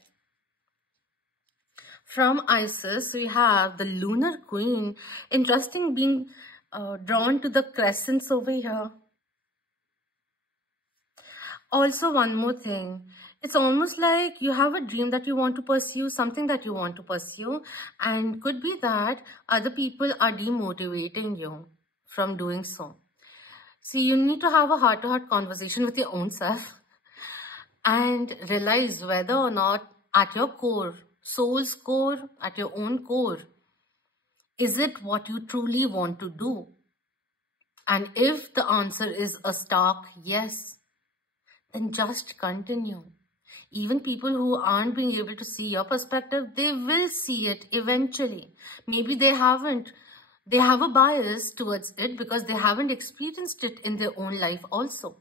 From Isis, we have the Lunar Queen. Interesting, being drawn to the crescents over here. Also, one more thing. It's almost like you have a dream that you want to pursue, something that you want to pursue, and could be that other people are demotivating you from doing so. See, you need to have a heart-to-heart conversation with your own self and realize whether or not at your core, soul's core, at your own core, is it what you truly want to do? And if the answer is a stark yes, then just continue. Even people who aren't being able to see your perspective, they will see it eventually. Maybe they haven't. They have a bias towards it because they haven't experienced it in their own life also.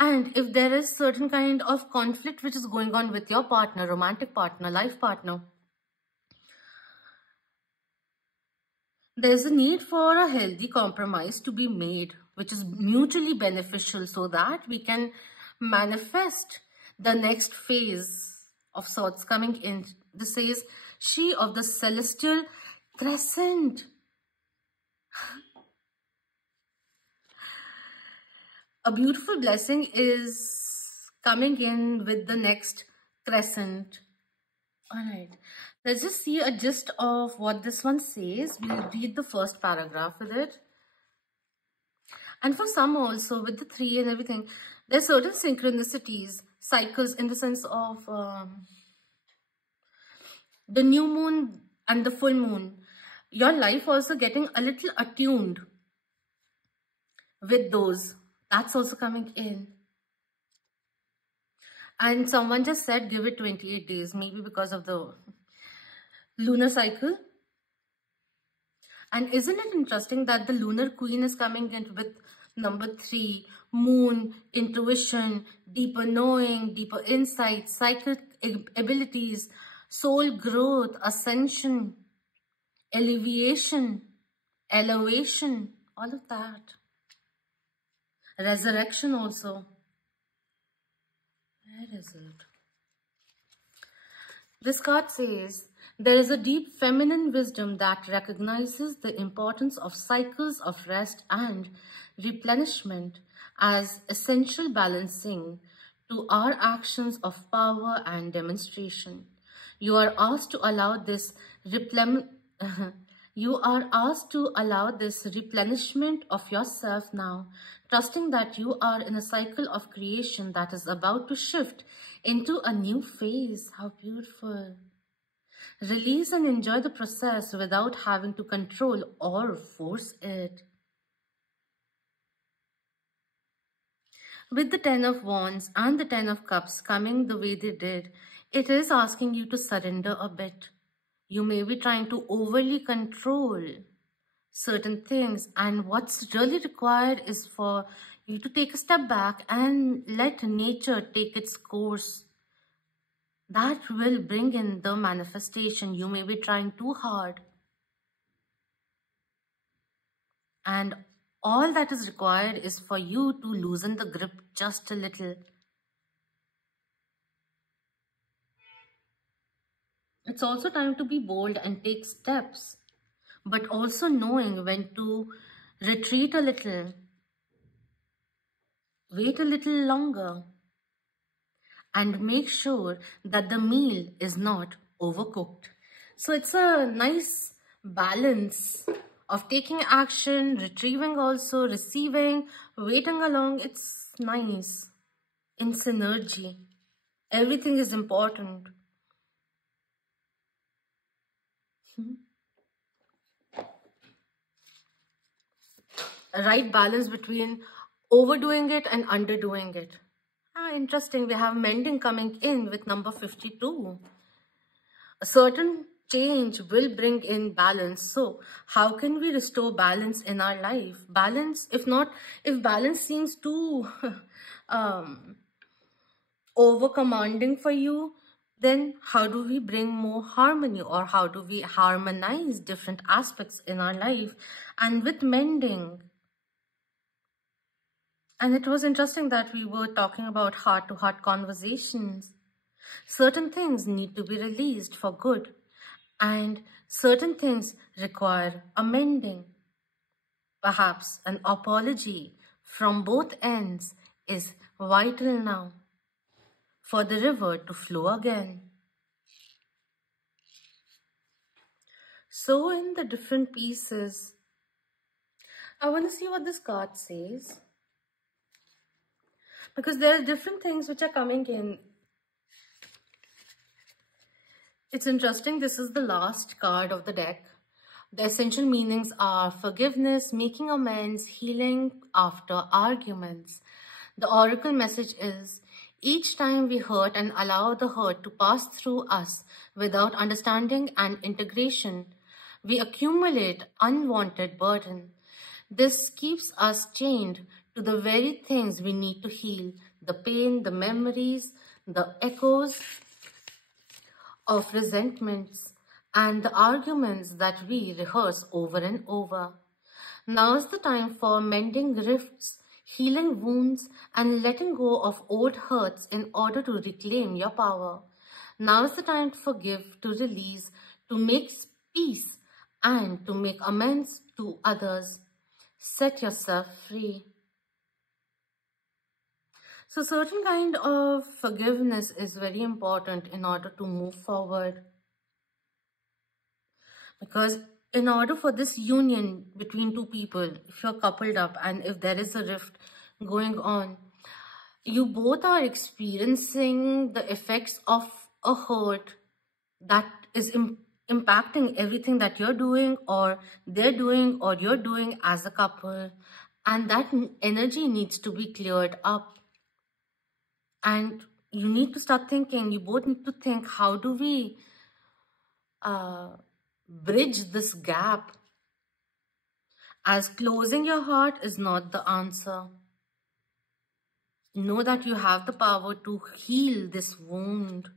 And if there is certain kind of conflict which is going on with your partner, romantic partner, life partner, there's a need for a healthy compromise to be made, which is mutually beneficial, so that we can manifest the next phase of sorts coming in. This says, she of the celestial crescent. A beautiful blessing is coming in with the next crescent. All right, let's just see a gist of what this one says. We'll read the first paragraph with it. And for some also, with the 3 and everything, there's certain synchronicities, cycles, in the sense of the new moon and the full moon. Your life also getting a little attuned with those. That's also coming in. And someone just said, give it 28 days, maybe because of the lunar cycle. And isn't it interesting that the Lunar Queen is coming in with number 3, moon, intuition, deeper knowing, deeper insight, psychic abilities, soul growth, ascension, alleviation, elevation, all of that. Resurrection also. Where is it? This card says, there is a deep feminine wisdom that recognizes the importance of cycles of rest and replenishment as essential balancing to our actions of power and demonstration. You are asked to allow this You are asked to allow this replenishment of yourself now, trusting that you are in a cycle of creation that is about to shift into a new phase. How beautiful. Release and enjoy the process without having to control or force it. With the Ten of Wands and the Ten of Cups coming the way they did, it is asking you to surrender a bit. You may be trying to overly control certain things, and what's really required is for you to take a step back and let nature take its course. That will bring in the manifestation. You may be trying too hard, and all that is required is for you to loosen the grip just a little. It's also time to be bold and take steps, but also knowing when to retreat a little, wait a little longer, and make sure that the meal is not overcooked. So it's a nice balance of taking action, retrieving also, receiving, waiting along. It's nice in synergy. Everything is important. A right balance between overdoing it and underdoing it. Interesting. We have mending coming in with number 52. A certain change will bring in balance. So how can we restore balance in our life? Balance, if balance seems too over commanding for you, then how do we bring more harmony, or how do we harmonize different aspects in our life? And with mending, and it was interesting that we were talking about heart-to-heart conversations. Certain things need to be released for good, and certain things require amending. Perhaps an apology from both ends is vital now for the river to flow again. So in the different pieces, I want to see what this card says, because there are different things which are coming in. It's interesting, this is the last card of the deck. The essential meanings are forgiveness, making amends, healing after arguments. The oracle message is, each time we hurt and allow the hurt to pass through us without understanding and integration, we accumulate unwanted burden. This keeps us chained to the very things we need to heal, the pain, the memories, the echoes of resentments, and the arguments that we rehearse over and over. Now is the time for mending rifts, healing wounds, and letting go of old hurts in order to reclaim your power. Now is the time to forgive, to release, to make peace, and to make amends to others. Set yourself free. So certain kind of forgiveness is very important in order to move forward. Because in order for this union between two people, if you're coupled up and if there is a rift going on, you both are experiencing the effects of a hurt that is impacting everything that you're doing, or they're doing, or you're doing as a couple. And that energy needs to be cleared up. And you need to start thinking, you both need to think, how do we bridge this gap? As closing your heart is not the answer. Know that you have the power to heal this wound.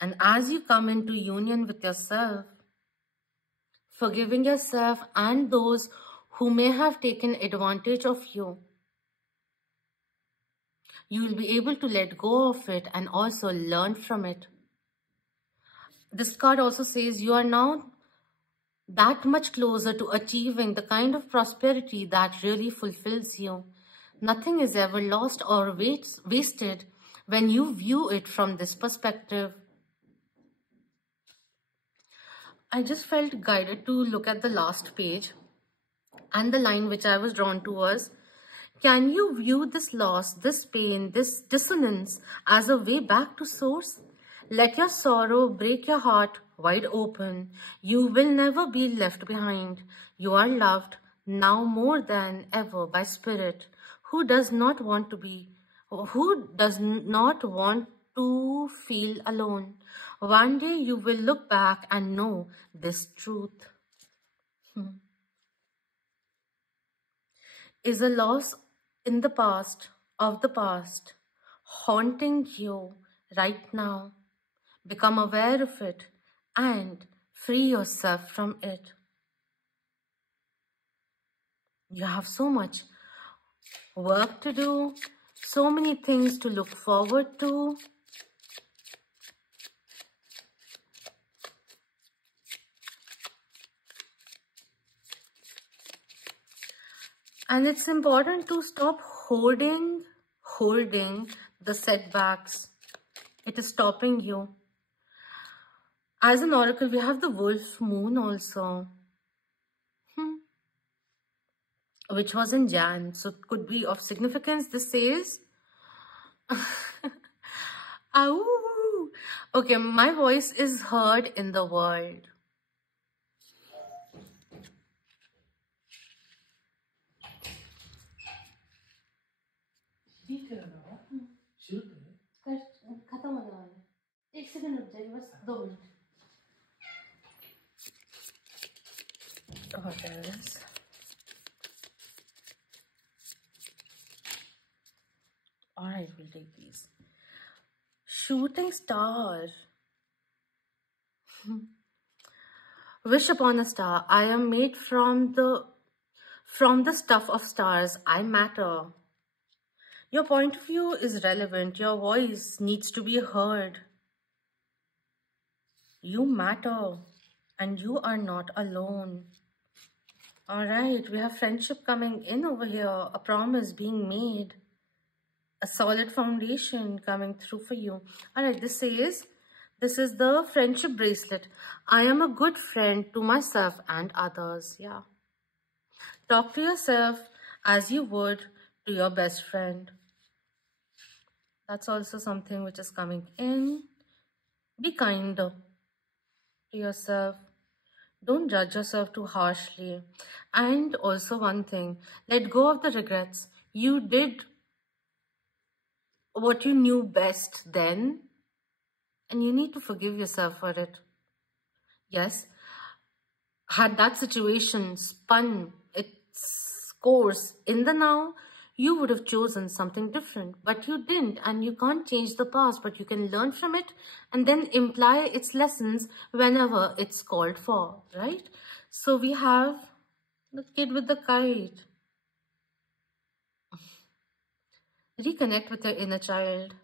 And as you come into union with yourself, forgiving yourself and those who may have taken advantage of you, You will be able to let go of it and also learn from it. This card also says you are now that much closer to achieving the kind of prosperity that really fulfills you. Nothing is ever lost or wasted when you view it from this perspective. I just felt guided to look at the last page, and the line which I was drawn to was, can you view this loss, this pain, this dissonance as a way back to source? Let your sorrow break your heart wide open. You will never be left behind. You are loved now more than ever by Spirit, who does not want to feel alone. One day you will look back and know this truth. Is a loss in the past, of the past, haunting you right now? Become aware of it and free yourself from it. You have so much work to do, so many things to look forward to. And it's important to stop holding the setbacks. It is stopping you. As an oracle, we have the wolf moon also, which was in Jan. So it could be of significance. This says, Ow! Okay, my voice is heard in the world. खत्म होने वाला है, 1 second रुक जाइए, बस 2 minute. What else? Alright, we'll take these. Shooting star. Wish upon a star. I am made from the stuff of stars. I matter. Your point of view is relevant. Your voice needs to be heard. You matter and you are not alone. All right, we have friendship coming in over here, a promise being made, a solid foundation coming through for you. All right, this is the friendship bracelet. I am a good friend to myself and others. Yeah. Talk to yourself as you would to your best friend. That's also something which is coming in. Be kind to yourself. Don't judge yourself too harshly. And also one thing, let go of the regrets. You did what you knew best then, and you need to forgive yourself for it. Yes, had that situation spun its course in the now, you would have chosen something different, but you didn't, and you can't change the past, but you can learn from it and then imply its lessons whenever it's called for, right? So we have the kid with the kite. Reconnect with your inner child.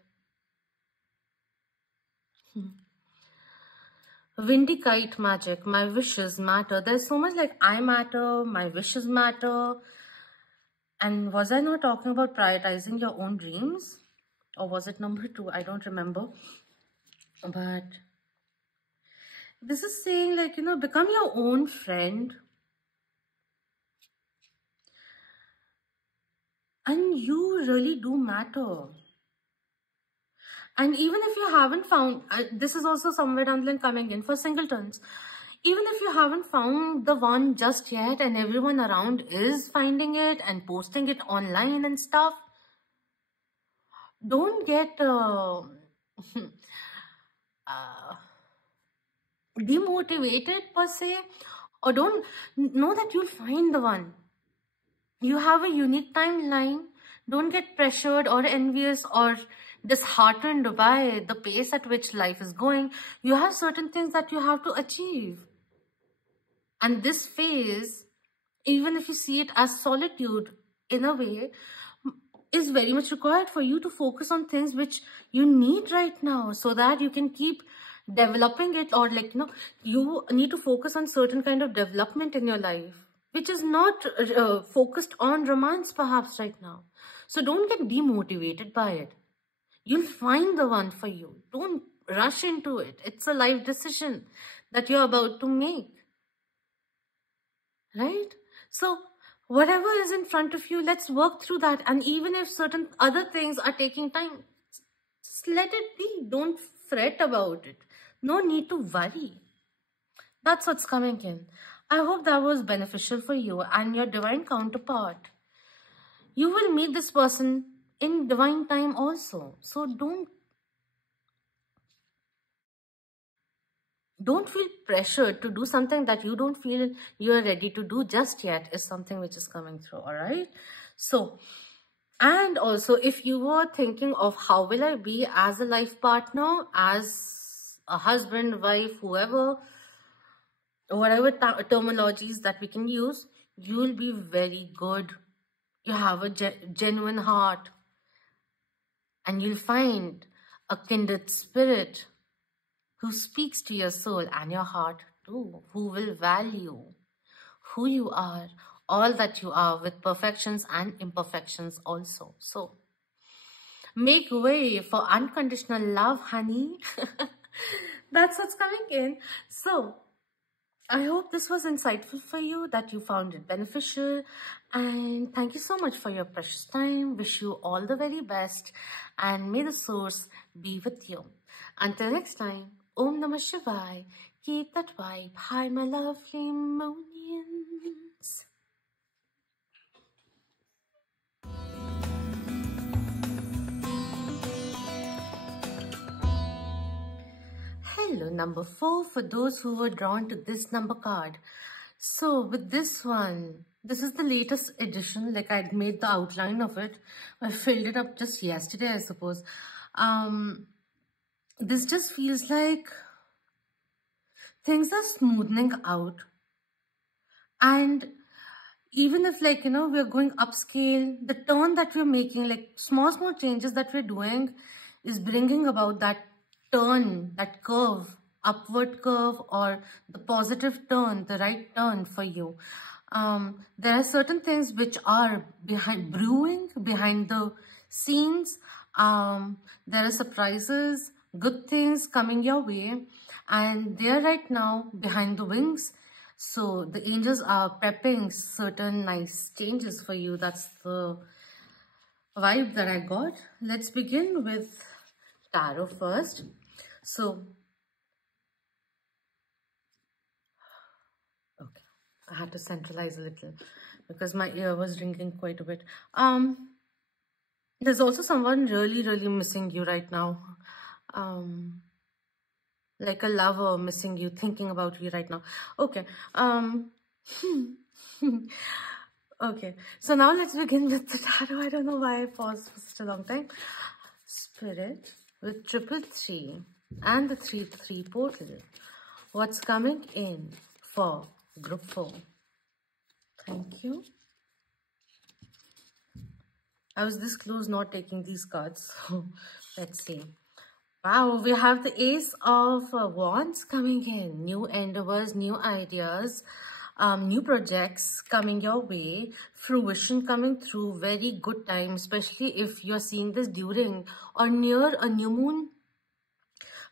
Windy kite magic. My wishes matter. There's so much like I matter, my wishes matter. And was I not talking about prioritizing your own dreams? Or was it number 2? I don't remember. But this is saying like, become your own friend. And you really do matter. And even if you haven't found, this is also somewhere down the line coming in for singletons. Even if you haven't found the one just yet and everyone around is finding it and posting it online and stuff, don't get demotivated per se, or don't know that you'll find the one. You have a unique timeline. Don't get pressured or envious or disheartened by the pace at which life is going. You have certain things that you have to achieve. And this phase, even if you see it as solitude in a way, is very much required for you to focus on things which you need right now, so that you can keep developing it, or like, you need to focus on certain kind of development in your life, which is not focused on romance perhaps right now. So don't get demotivated by it. You'll find the one for you. Don't rush into it. It's a life decision that you're about to make, right? So whatever is in front of you, let's work through that. And even if certain other things are taking time, just let it be. Don't fret about it. No need to worry. That's what's coming in. I hope that was beneficial for you and your divine counterpart. You will meet this person in divine time also. So don't feel pressured to do something that you don't feel you are ready to do just yet, is something which is coming through. All right. So, and also, if you were thinking of how will I be as a life partner, as a husband, wife, whoever, whatever terminologies that we can use, you will be very good. You have a genuine heart, and you'll find a kindred spirit who speaks to your soul and your heart too, who will value who you are, all that you are, with perfections and imperfections also. So make way for unconditional love, honey. That's what's coming in. So I hope this was insightful for you, that you found it beneficial. And thank you so much for your precious time. Wish you all the very best. And may the source be with you. Until next time, Om Namah Shivay. Keep that vibe high, my lovely Moonians. Hello, number 4, for those who were drawn to this number card. So with this one, this is the latest edition. Like, I'd made the outline of it. I filled it up just yesterday, I suppose. This just feels like things are smoothing out. And even if, like, we're going upscale, the turn that we're making, like small changes that we're doing, is bringing about that turn, that curve, upward curve, or the positive turn, the right turn for you. There are certain things which are brewing behind the scenes. There are surprises, good things coming your way, and they're right now behind the wings. So the angels are prepping certain nice changes for you. That's the vibe that I got. Let's begin with tarot first. So, okay, I had to centralize a little because my ear was ringing quite a bit. There's also someone really missing you right now. Like a lover missing you, thinking about you right now. Okay. Okay. So now let's begin with the tarot. I don't know why I paused for such a long time. Spirit with 333 and the 3-3 portal. What's coming in for group 4? Thank you. I was this close not taking these cards. So let's see. Wow, we have the Ace of Wands coming in. New endeavors, new ideas, new projects coming your way, fruition coming through. Very good time, especially if you're seeing this during or near a new moon.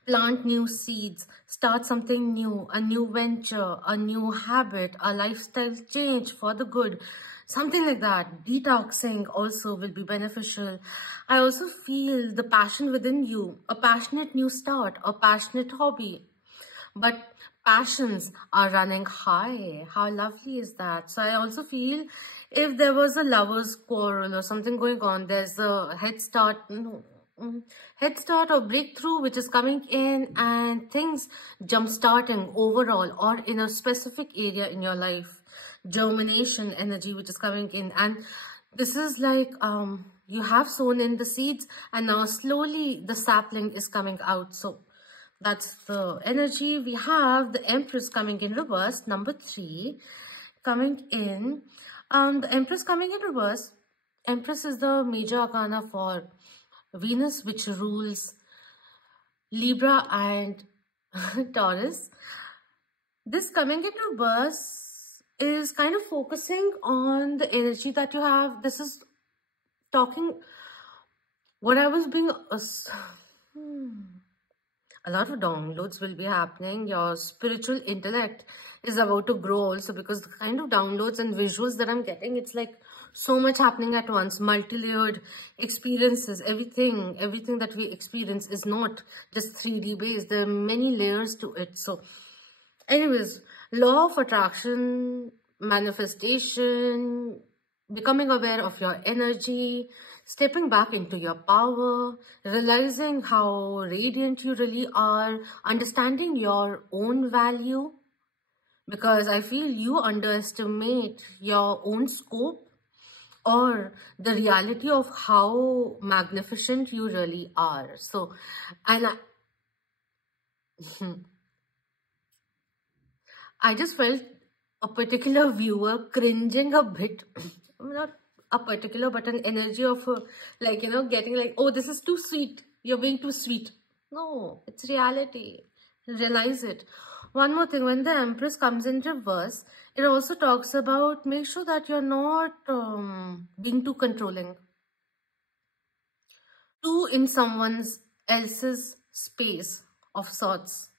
Plant new seeds, start something new, a new venture, a new habit, a lifestyle change for the good. Something like that. Detoxing also will be beneficial. I also feel the passion within you, a passionate new start, a passionate hobby. But passions are running high. How lovely is that? So I also feel if there was a lover's quarrel or something going on, there's a head start or breakthrough which is coming in, and things jump starting overall or in a specific area in your life. Germination energy which is coming in, and this is like you have sown in the seeds and now slowly the sapling is coming out. So that's the energy. We have the Empress coming in reverse, number 3 coming in. The Empress coming in reverse Empress is the major arcana for Venus, which rules Libra and Taurus. This coming into birth is kind of focusing on the energy that you have. This is talking what I was being... a lot of downloads will be happening. Your spiritual intellect is about to grow also, because the kind of downloads and visuals that I'm getting, it's like so much happening at once. Multi-layered experiences. Everything that we experience is not just 3D based. There are many layers to it. So anyways, law of attraction, manifestation, becoming aware of your energy, stepping back into your power, realizing how radiant you really are, understanding your own value, because I feel you underestimate your own scope or the reality of how magnificent you really are. So, and I just felt a particular viewer cringing a bit, not a particular, but an energy of like, you know, getting like, oh, this is too sweet. You're being too sweet. No, it's reality. Realize it. One more thing, when the Empress comes in reverse, it also talks about make sure that you're not being too controlling. Too in someone else's space of sorts.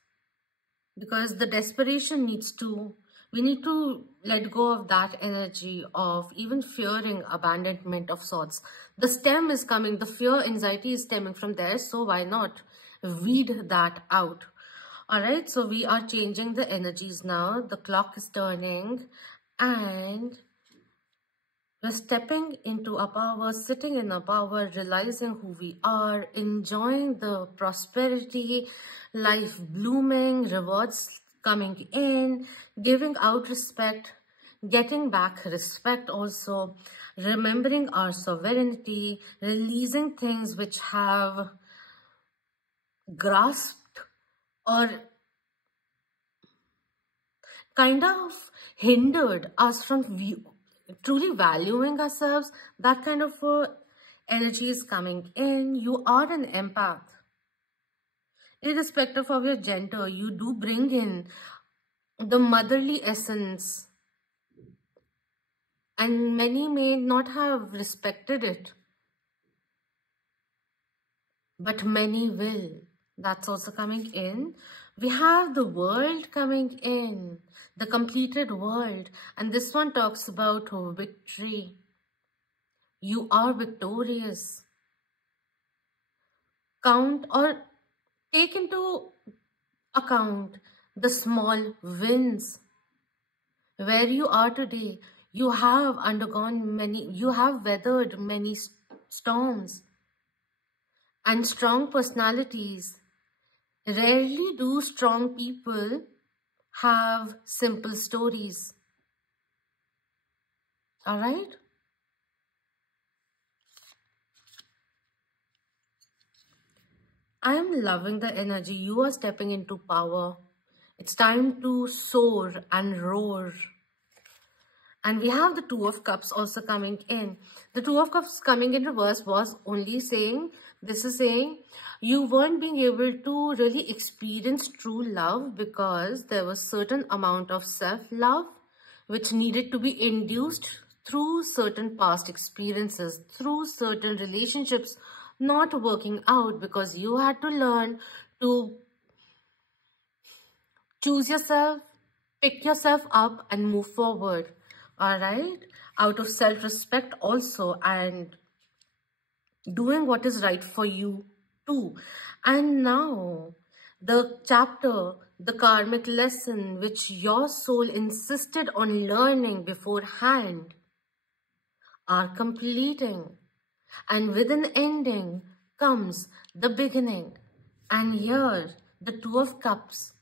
Because the desperation needs to... we need to let go of that energy of even fearing abandonment of sorts. The stem is coming, the fear, anxiety is stemming from there. So why not weed that out? All right, so we are changing the energies now. The clock is turning and we're stepping into our power, sitting in our power, realizing who we are, enjoying the prosperity, life blooming, rewards coming in, giving out respect, getting back respect also, remembering our sovereignty, releasing things which have grasped or kind of hindered us from truly valuing ourselves. That kind of energy is coming in. You are an empath. Irrespective of your gender, you do bring in the motherly essence. And many may not have respected it. But many will. That's also coming in. We have the world coming in. The completed world. And this one talks about victory. You are victorious. Count or take into account the small wins. Where you are today, you have undergone many, you have weathered many storms. And strong personalities. Rarely do strong people have simple stories. All right? I am loving the energy. You are stepping into power. It's time to soar and roar. And we have the Two of Cups also coming in. The Two of Cups coming in reverse was only saying, this is saying, you weren't being able to really experience true love because there was certain amount of self-love which needed to be induced through certain past experiences, through certain relationships not working out, because you had to learn to choose yourself, pick yourself up and move forward. All right, out of self-respect also, and doing what is right for you too. And now the chapter, the karmic lesson which your soul insisted on learning beforehand are completing. And with an ending comes the beginning. And here the Two of Cups,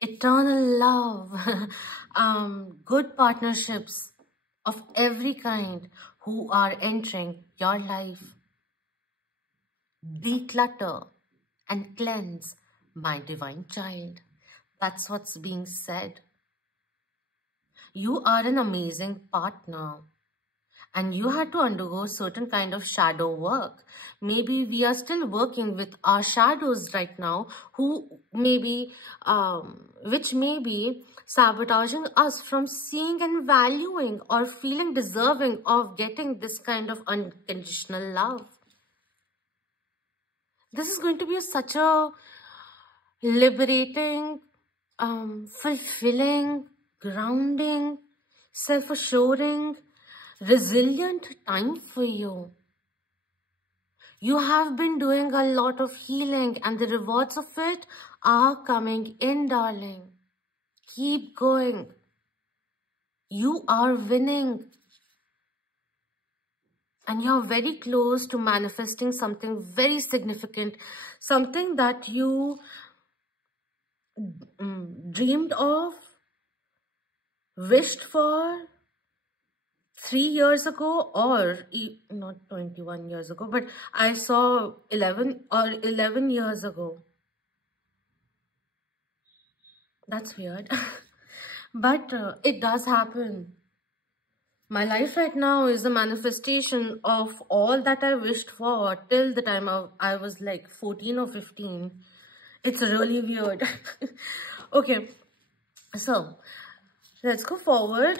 eternal love, good partnerships of every kind who are entering your life. Declutter and cleanse, my divine child. That's what's being said. You are an amazing partner. and you had to undergo certain kind of shadow work. Maybe we are still working with our shadows right now, who maybe, which may be sabotaging us from seeing and valuing or feeling deserving of getting this kind of unconditional love. This is going to be such a liberating, fulfilling, grounding, self-assuring, resilient time for you. You have been doing a lot of healing and the rewards of it are coming in, darling. Keep going. You are winning. And you're very close to manifesting something very significant, something that you dreamed of, wished for 3 years ago, or not 21 years ago, but I saw 11 years ago. That's weird. But it does happen. My life right now is a manifestation of all that I wished for till the time I was like 14 or 15. It's really weird. Okay, so let's go forward.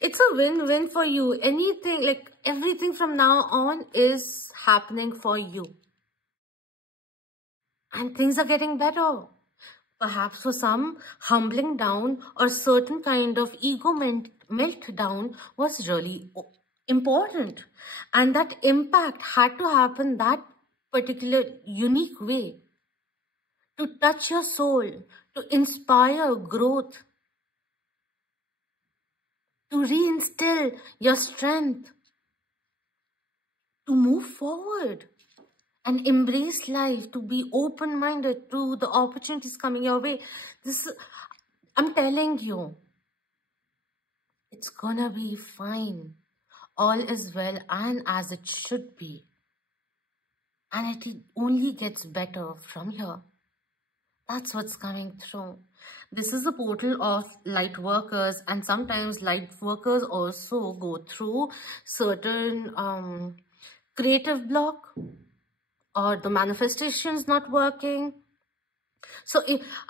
It's a win-win for you. Anything, like everything from now on is happening for you. And things are getting better. Perhaps for some, humbling down or certain kind of ego meltdown was really important. And that impact had to happen that particular unique way. To touch your soul, to inspire growth, to reinstill your strength, to move forward and embrace life, to be open-minded to the opportunities coming your way. I'm telling you, it's gonna be fine. All is well and as it should be. And it only gets better from here. That's what's coming through. This is the portal of light workers, and sometimes light workers also go through certain creative block, or the manifestation is not working. So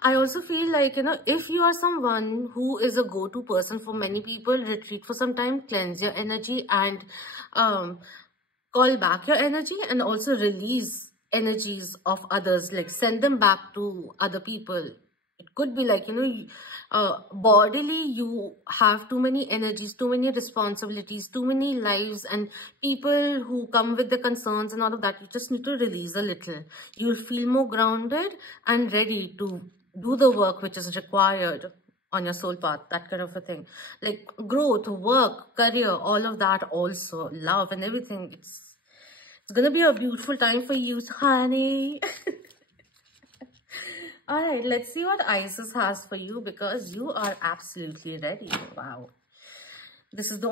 I also feel like, if you are someone who is a go-to person for many people, retreat for some time, cleanse your energy, and call back your energy, and also release energies of others, like send them back to other people. It could be like, bodily you have too many energies, too many responsibilities, too many lives, and people who come with the concerns and all of that. You just need to release a little. You'll feel more grounded and ready to do the work which is required on your soul path, that kind of a thing. Like growth, work, career, all of that, also love and everything. It's gonna be a beautiful time for you, honey. All right, let's see what Isis has for you, because you are absolutely ready. Wow. This is the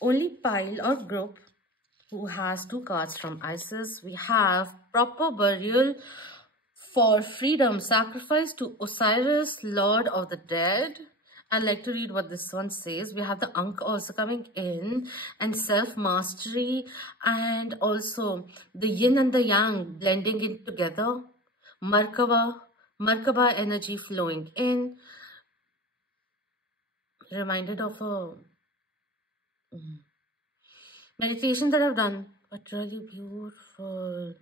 only pile or group who has 2 cards from Isis. We have proper burial for freedom, sacrifice to Osiris, Lord of the Dead. I'd like to read what this one says. We have the Ankh also coming in, and self-mastery, and also the yin and the yang blending in together. Merkaba energy flowing in. Reminded of a meditation that I've done, but really beautiful.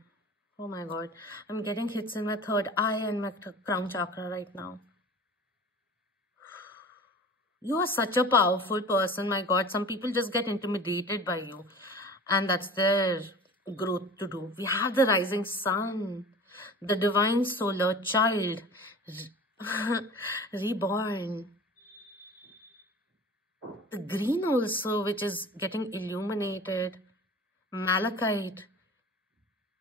Oh my God. I'm getting hits in my 3rd eye and my crown chakra right now. You are such a powerful person, my God. Some people just get intimidated by you, and that's their growth to do. We have the rising sun, the divine solar child, reborn. The green also, which is getting illuminated. Malachite.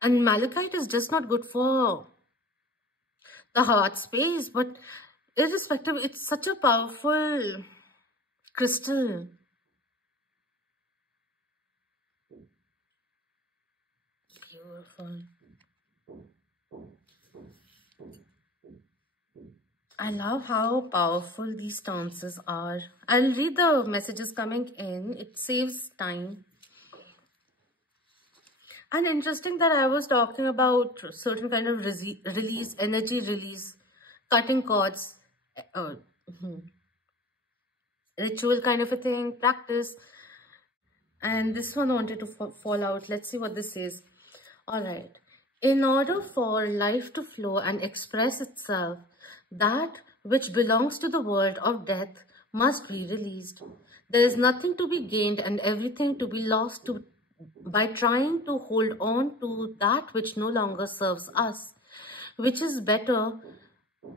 And malachite is just not good for the heart space, but irrespective, it's such a powerful crystal. Beautiful. I love how powerful these stances are. I'll read the messages coming in. It saves time. And interesting that I was talking about certain kind of release, energy release, cutting cords, uh, ritual kind of a thing, practice. And this one wanted to fall out. Let's see what this says. All right. In order for life to flow and express itself, that which belongs to the world of death must be released. There is nothing to be gained and everything to be lost by trying to hold on to that which no longer serves us, which is better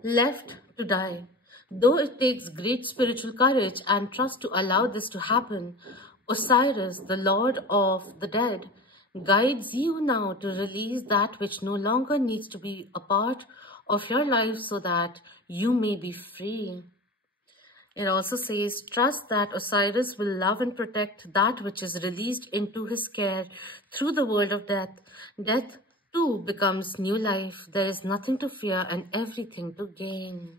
left to die. Though it takes great spiritual courage and trust to allow this to happen, Osiris, the Lord of the dead, guides you now to release that which no longer needs to be a part of your life so that you may be free. It also says, trust that Osiris will love and protect that which is released into his care through the world of death. Death too becomes new life. There is nothing to fear and everything to gain.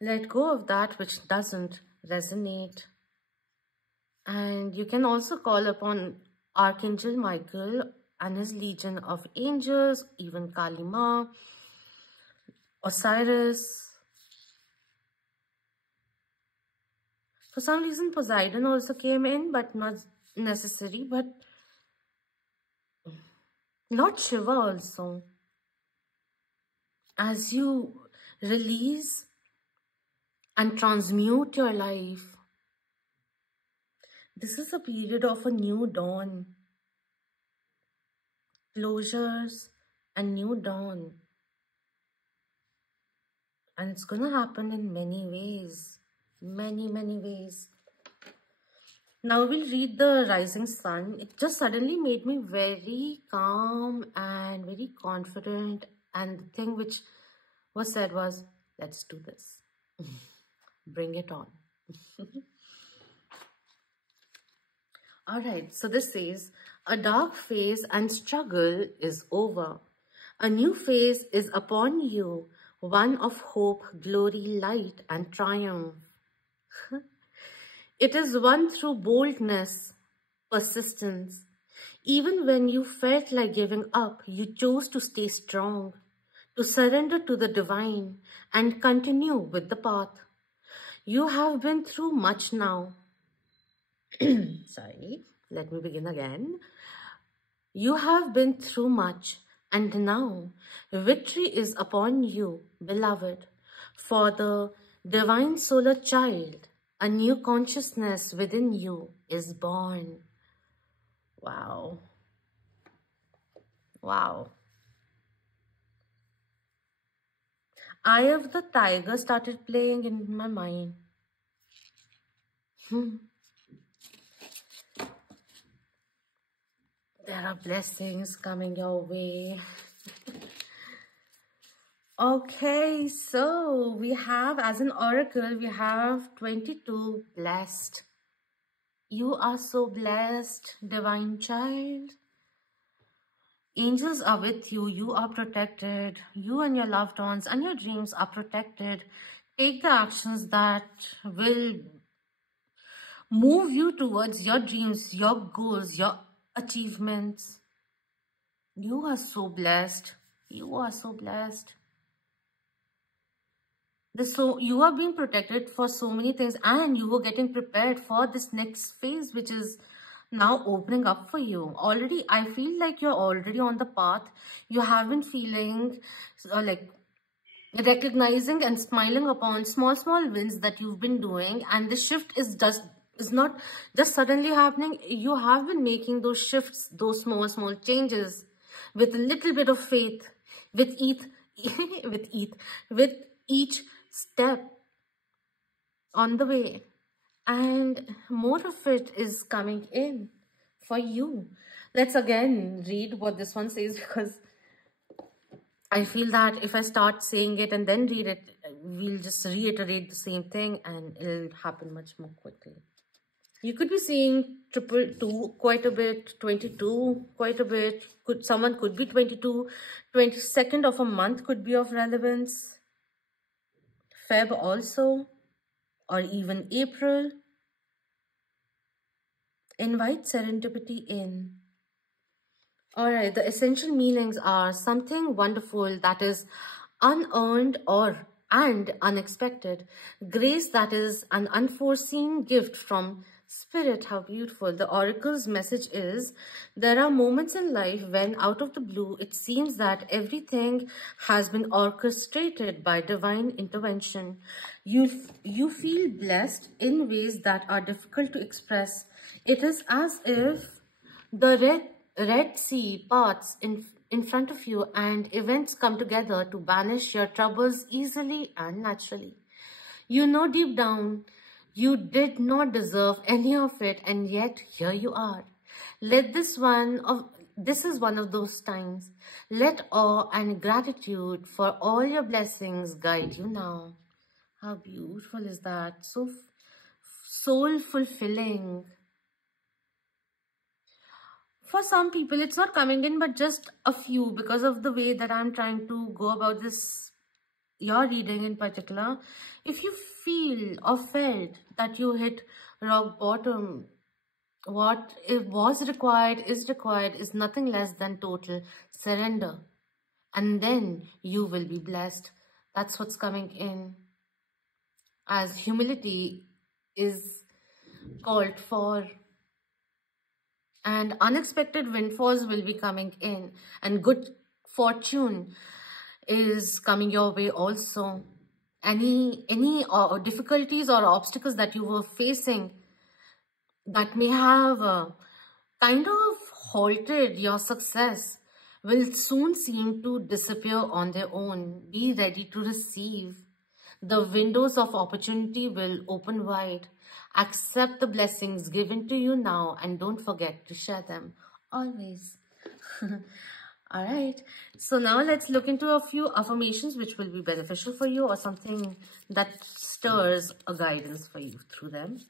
Let go of that which doesn't resonate. And you can also call upon Archangel Michael and his legion of angels, even Kali Ma, Osiris. For some reason, Poseidon also came in, but not necessary. But Lord Shiva also. As you release and transmute your life, this is a period of a new dawn. Closures and new dawn. And it's going to happen in many ways. Many ways. Now we'll read the rising sun. It just suddenly made me very calm and very confident. And the thing which was said was, let's do this. Bring it on. All right, so this says, a dark phase and struggle is over. A new phase is upon you, one of hope, glory, light, and triumph. It is won through boldness, persistence. Even when you felt like giving up, you chose to stay strong, to surrender to the divine, and continue with the path. You have been through much now. Sorry, let me begin again. You have been through much, and now victory is upon you, beloved. For the divine solar child, a new consciousness within you is born. Wow. Wow. Eye of the Tiger started playing in my mind. There are blessings coming your way. Okay, so we have, as an oracle, we have 22 blessed. You are so blessed, divine child. Angels are with you. You are protected. You and your loved ones and your dreams are protected. Take the actions that will move you towards your dreams, your goals, your achievements. You are so blessed. You are so blessed. So you are being protected for so many things, and you were getting prepared for this next phase, which is now opening up for you. Already, I feel like you're already on the path. You have been feeling like recognizing and smiling upon small wins that you've been doing, and the shift is not just suddenly happening. You have been making those shifts, those small changes with a little bit of faith, with each step on the way, and more of it is coming in for you. Let's again read what this one says, because I feel that if I start saying it and then read it, we'll just reiterate the same thing and it'll happen much more quickly. You could be seeing 222 quite a bit, 22 quite a bit. Someone could be 22. 22nd of a month could be of relevance. Feb also, or even April. Invite serendipity in. All right, the essential meanings are something wonderful that is unearned and unexpected. Grace that is an unforeseen gift from spirit. How beautiful. The oracle's message is there are moments in life when out of the blue it seems that everything has been orchestrated by divine intervention. You feel blessed in ways that are difficult to express. It is as if the Red Sea parts in front of you and events come together to banish your troubles easily and naturally. You know deep down you did not deserve any of it, and yet here you are. This is one of those times. Let awe and gratitude for all your blessings guide you now. How beautiful is that? So soul fulfilling. For some people, it's not coming in, but just a few, because of the way that I'm trying to go about this, your reading in particular. If you feel or felt that you hit rock bottom, what it was required is nothing less than total surrender. And then you will be blessed. That's what's coming in. As humility is called for. And unexpected windfalls will be coming in, and good fortune is coming your way also. Any difficulties or obstacles that you were facing that may have kind of halted your success will soon seem to disappear on their own. Be ready to receive. The windows of opportunity will open wide. Accept the blessings given to you now and don't forget to share them always. All right. So now let's look into a few affirmations which will be beneficial for you, or something that stirs a guidance for you through them.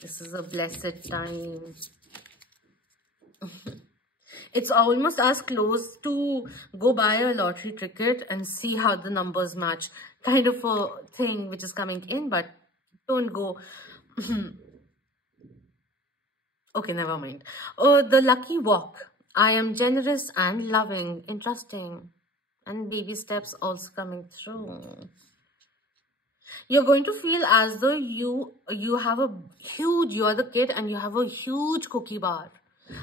This is a blessed time. It's almost as close to go buy a lottery ticket and see how the numbers match kind of a thing which is coming in, but don't go. Okay, never mind. Oh, the lucky walk. I am generous and loving, interesting. And baby steps also coming through. You're going to feel as though you are the kid and you have a huge cookie bar.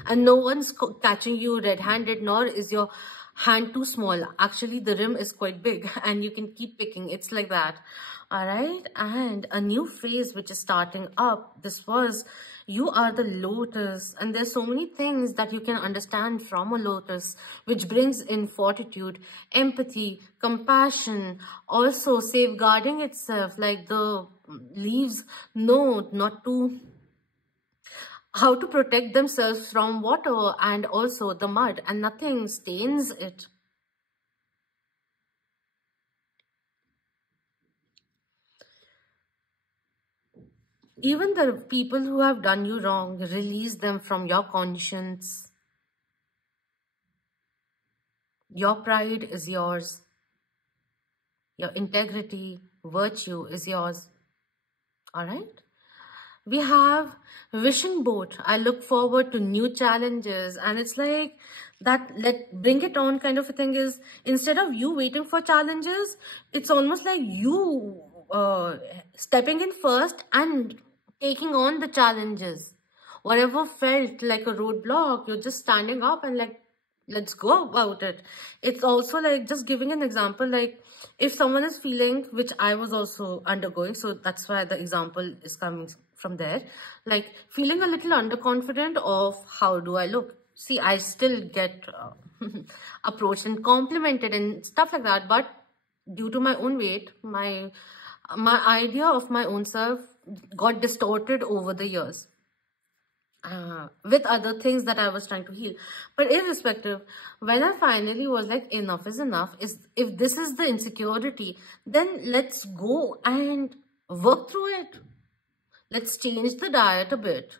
And no one's catching you red-handed, nor is your hand too small. Actually, the rim is quite big and you can keep picking. It's like that. All right. And a new phase which is starting up. This was, you are the lotus. And there's so many things that you can understand from a lotus, which brings in fortitude, empathy, compassion, also safeguarding itself, like the leaves know not to, how to protect themselves from water and also the mud, and nothing stains it. Even the people who have done you wrong, release them from your conscience. Your pride is yours. Your integrity, virtue is yours. All right? We have wishing boat. I look forward to new challenges. And it's like that, bring it on kind of a thing is, instead of you waiting for challenges, it's almost like you stepping in first and taking on the challenges. Whatever felt like a roadblock, you're just standing up and like, let's go about it. It's also like, just giving an example, like if someone is feeling, which I was also undergoing, so that's why the example is coming from there, like feeling a little underconfident of how do I look. See, I still get approached and complimented and stuff like that, but due to my own weight, my idea of my own self got distorted over the years with other things that I was trying to heal. But irrespective, when I finally was like, enough is enough, if this is the insecurity, then let's go and work through it. Let's change the diet a bit.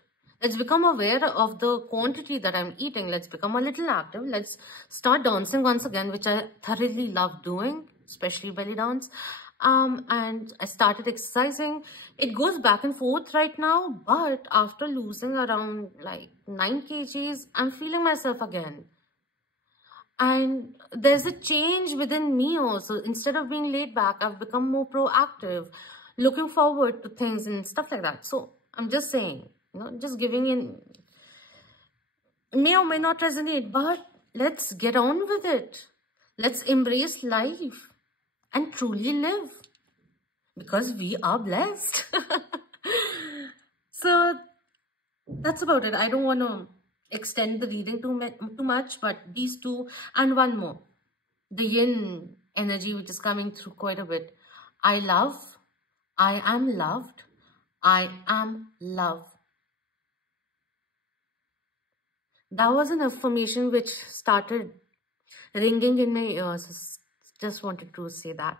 Let's become aware of the quantity that I'm eating. Let's become a little active. Let's start dancing once again, which I thoroughly love doing, especially belly dance. And I started exercising. It goes back and forth right now, but after losing around like 9 kgs, I'm feeling myself again. And there's a change within me also. Instead of being laid back, I've become more proactive, looking forward to things and stuff like that. So I'm just saying, just giving in, may or may not resonate, but let's get on with it. Let's embrace life and truly live, because we are blessed. So that's about it. I don't want to extend the reading too much, but these two and one more, the yin energy which is coming through quite a bit. I love, I am loved, I am love. That was an affirmation which started ringing in my ears. Just wanted to say that.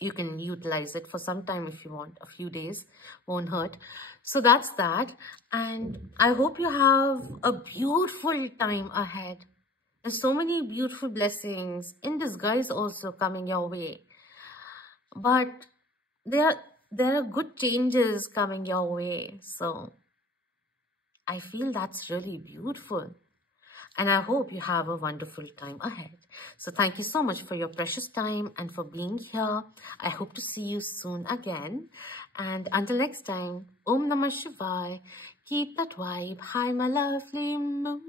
You can utilize it for some time if you want. A few days won't hurt. So that's that. And I hope you have a beautiful time ahead. There's so many beautiful blessings in disguise also coming your way. But there are good changes coming your way. So I feel that's really beautiful. And I hope you have a wonderful time ahead. So thank you so much for your precious time and for being here. I hope to see you soon again. And until next time, Om Namah Shivay. Keep that vibe high, my lovely moon.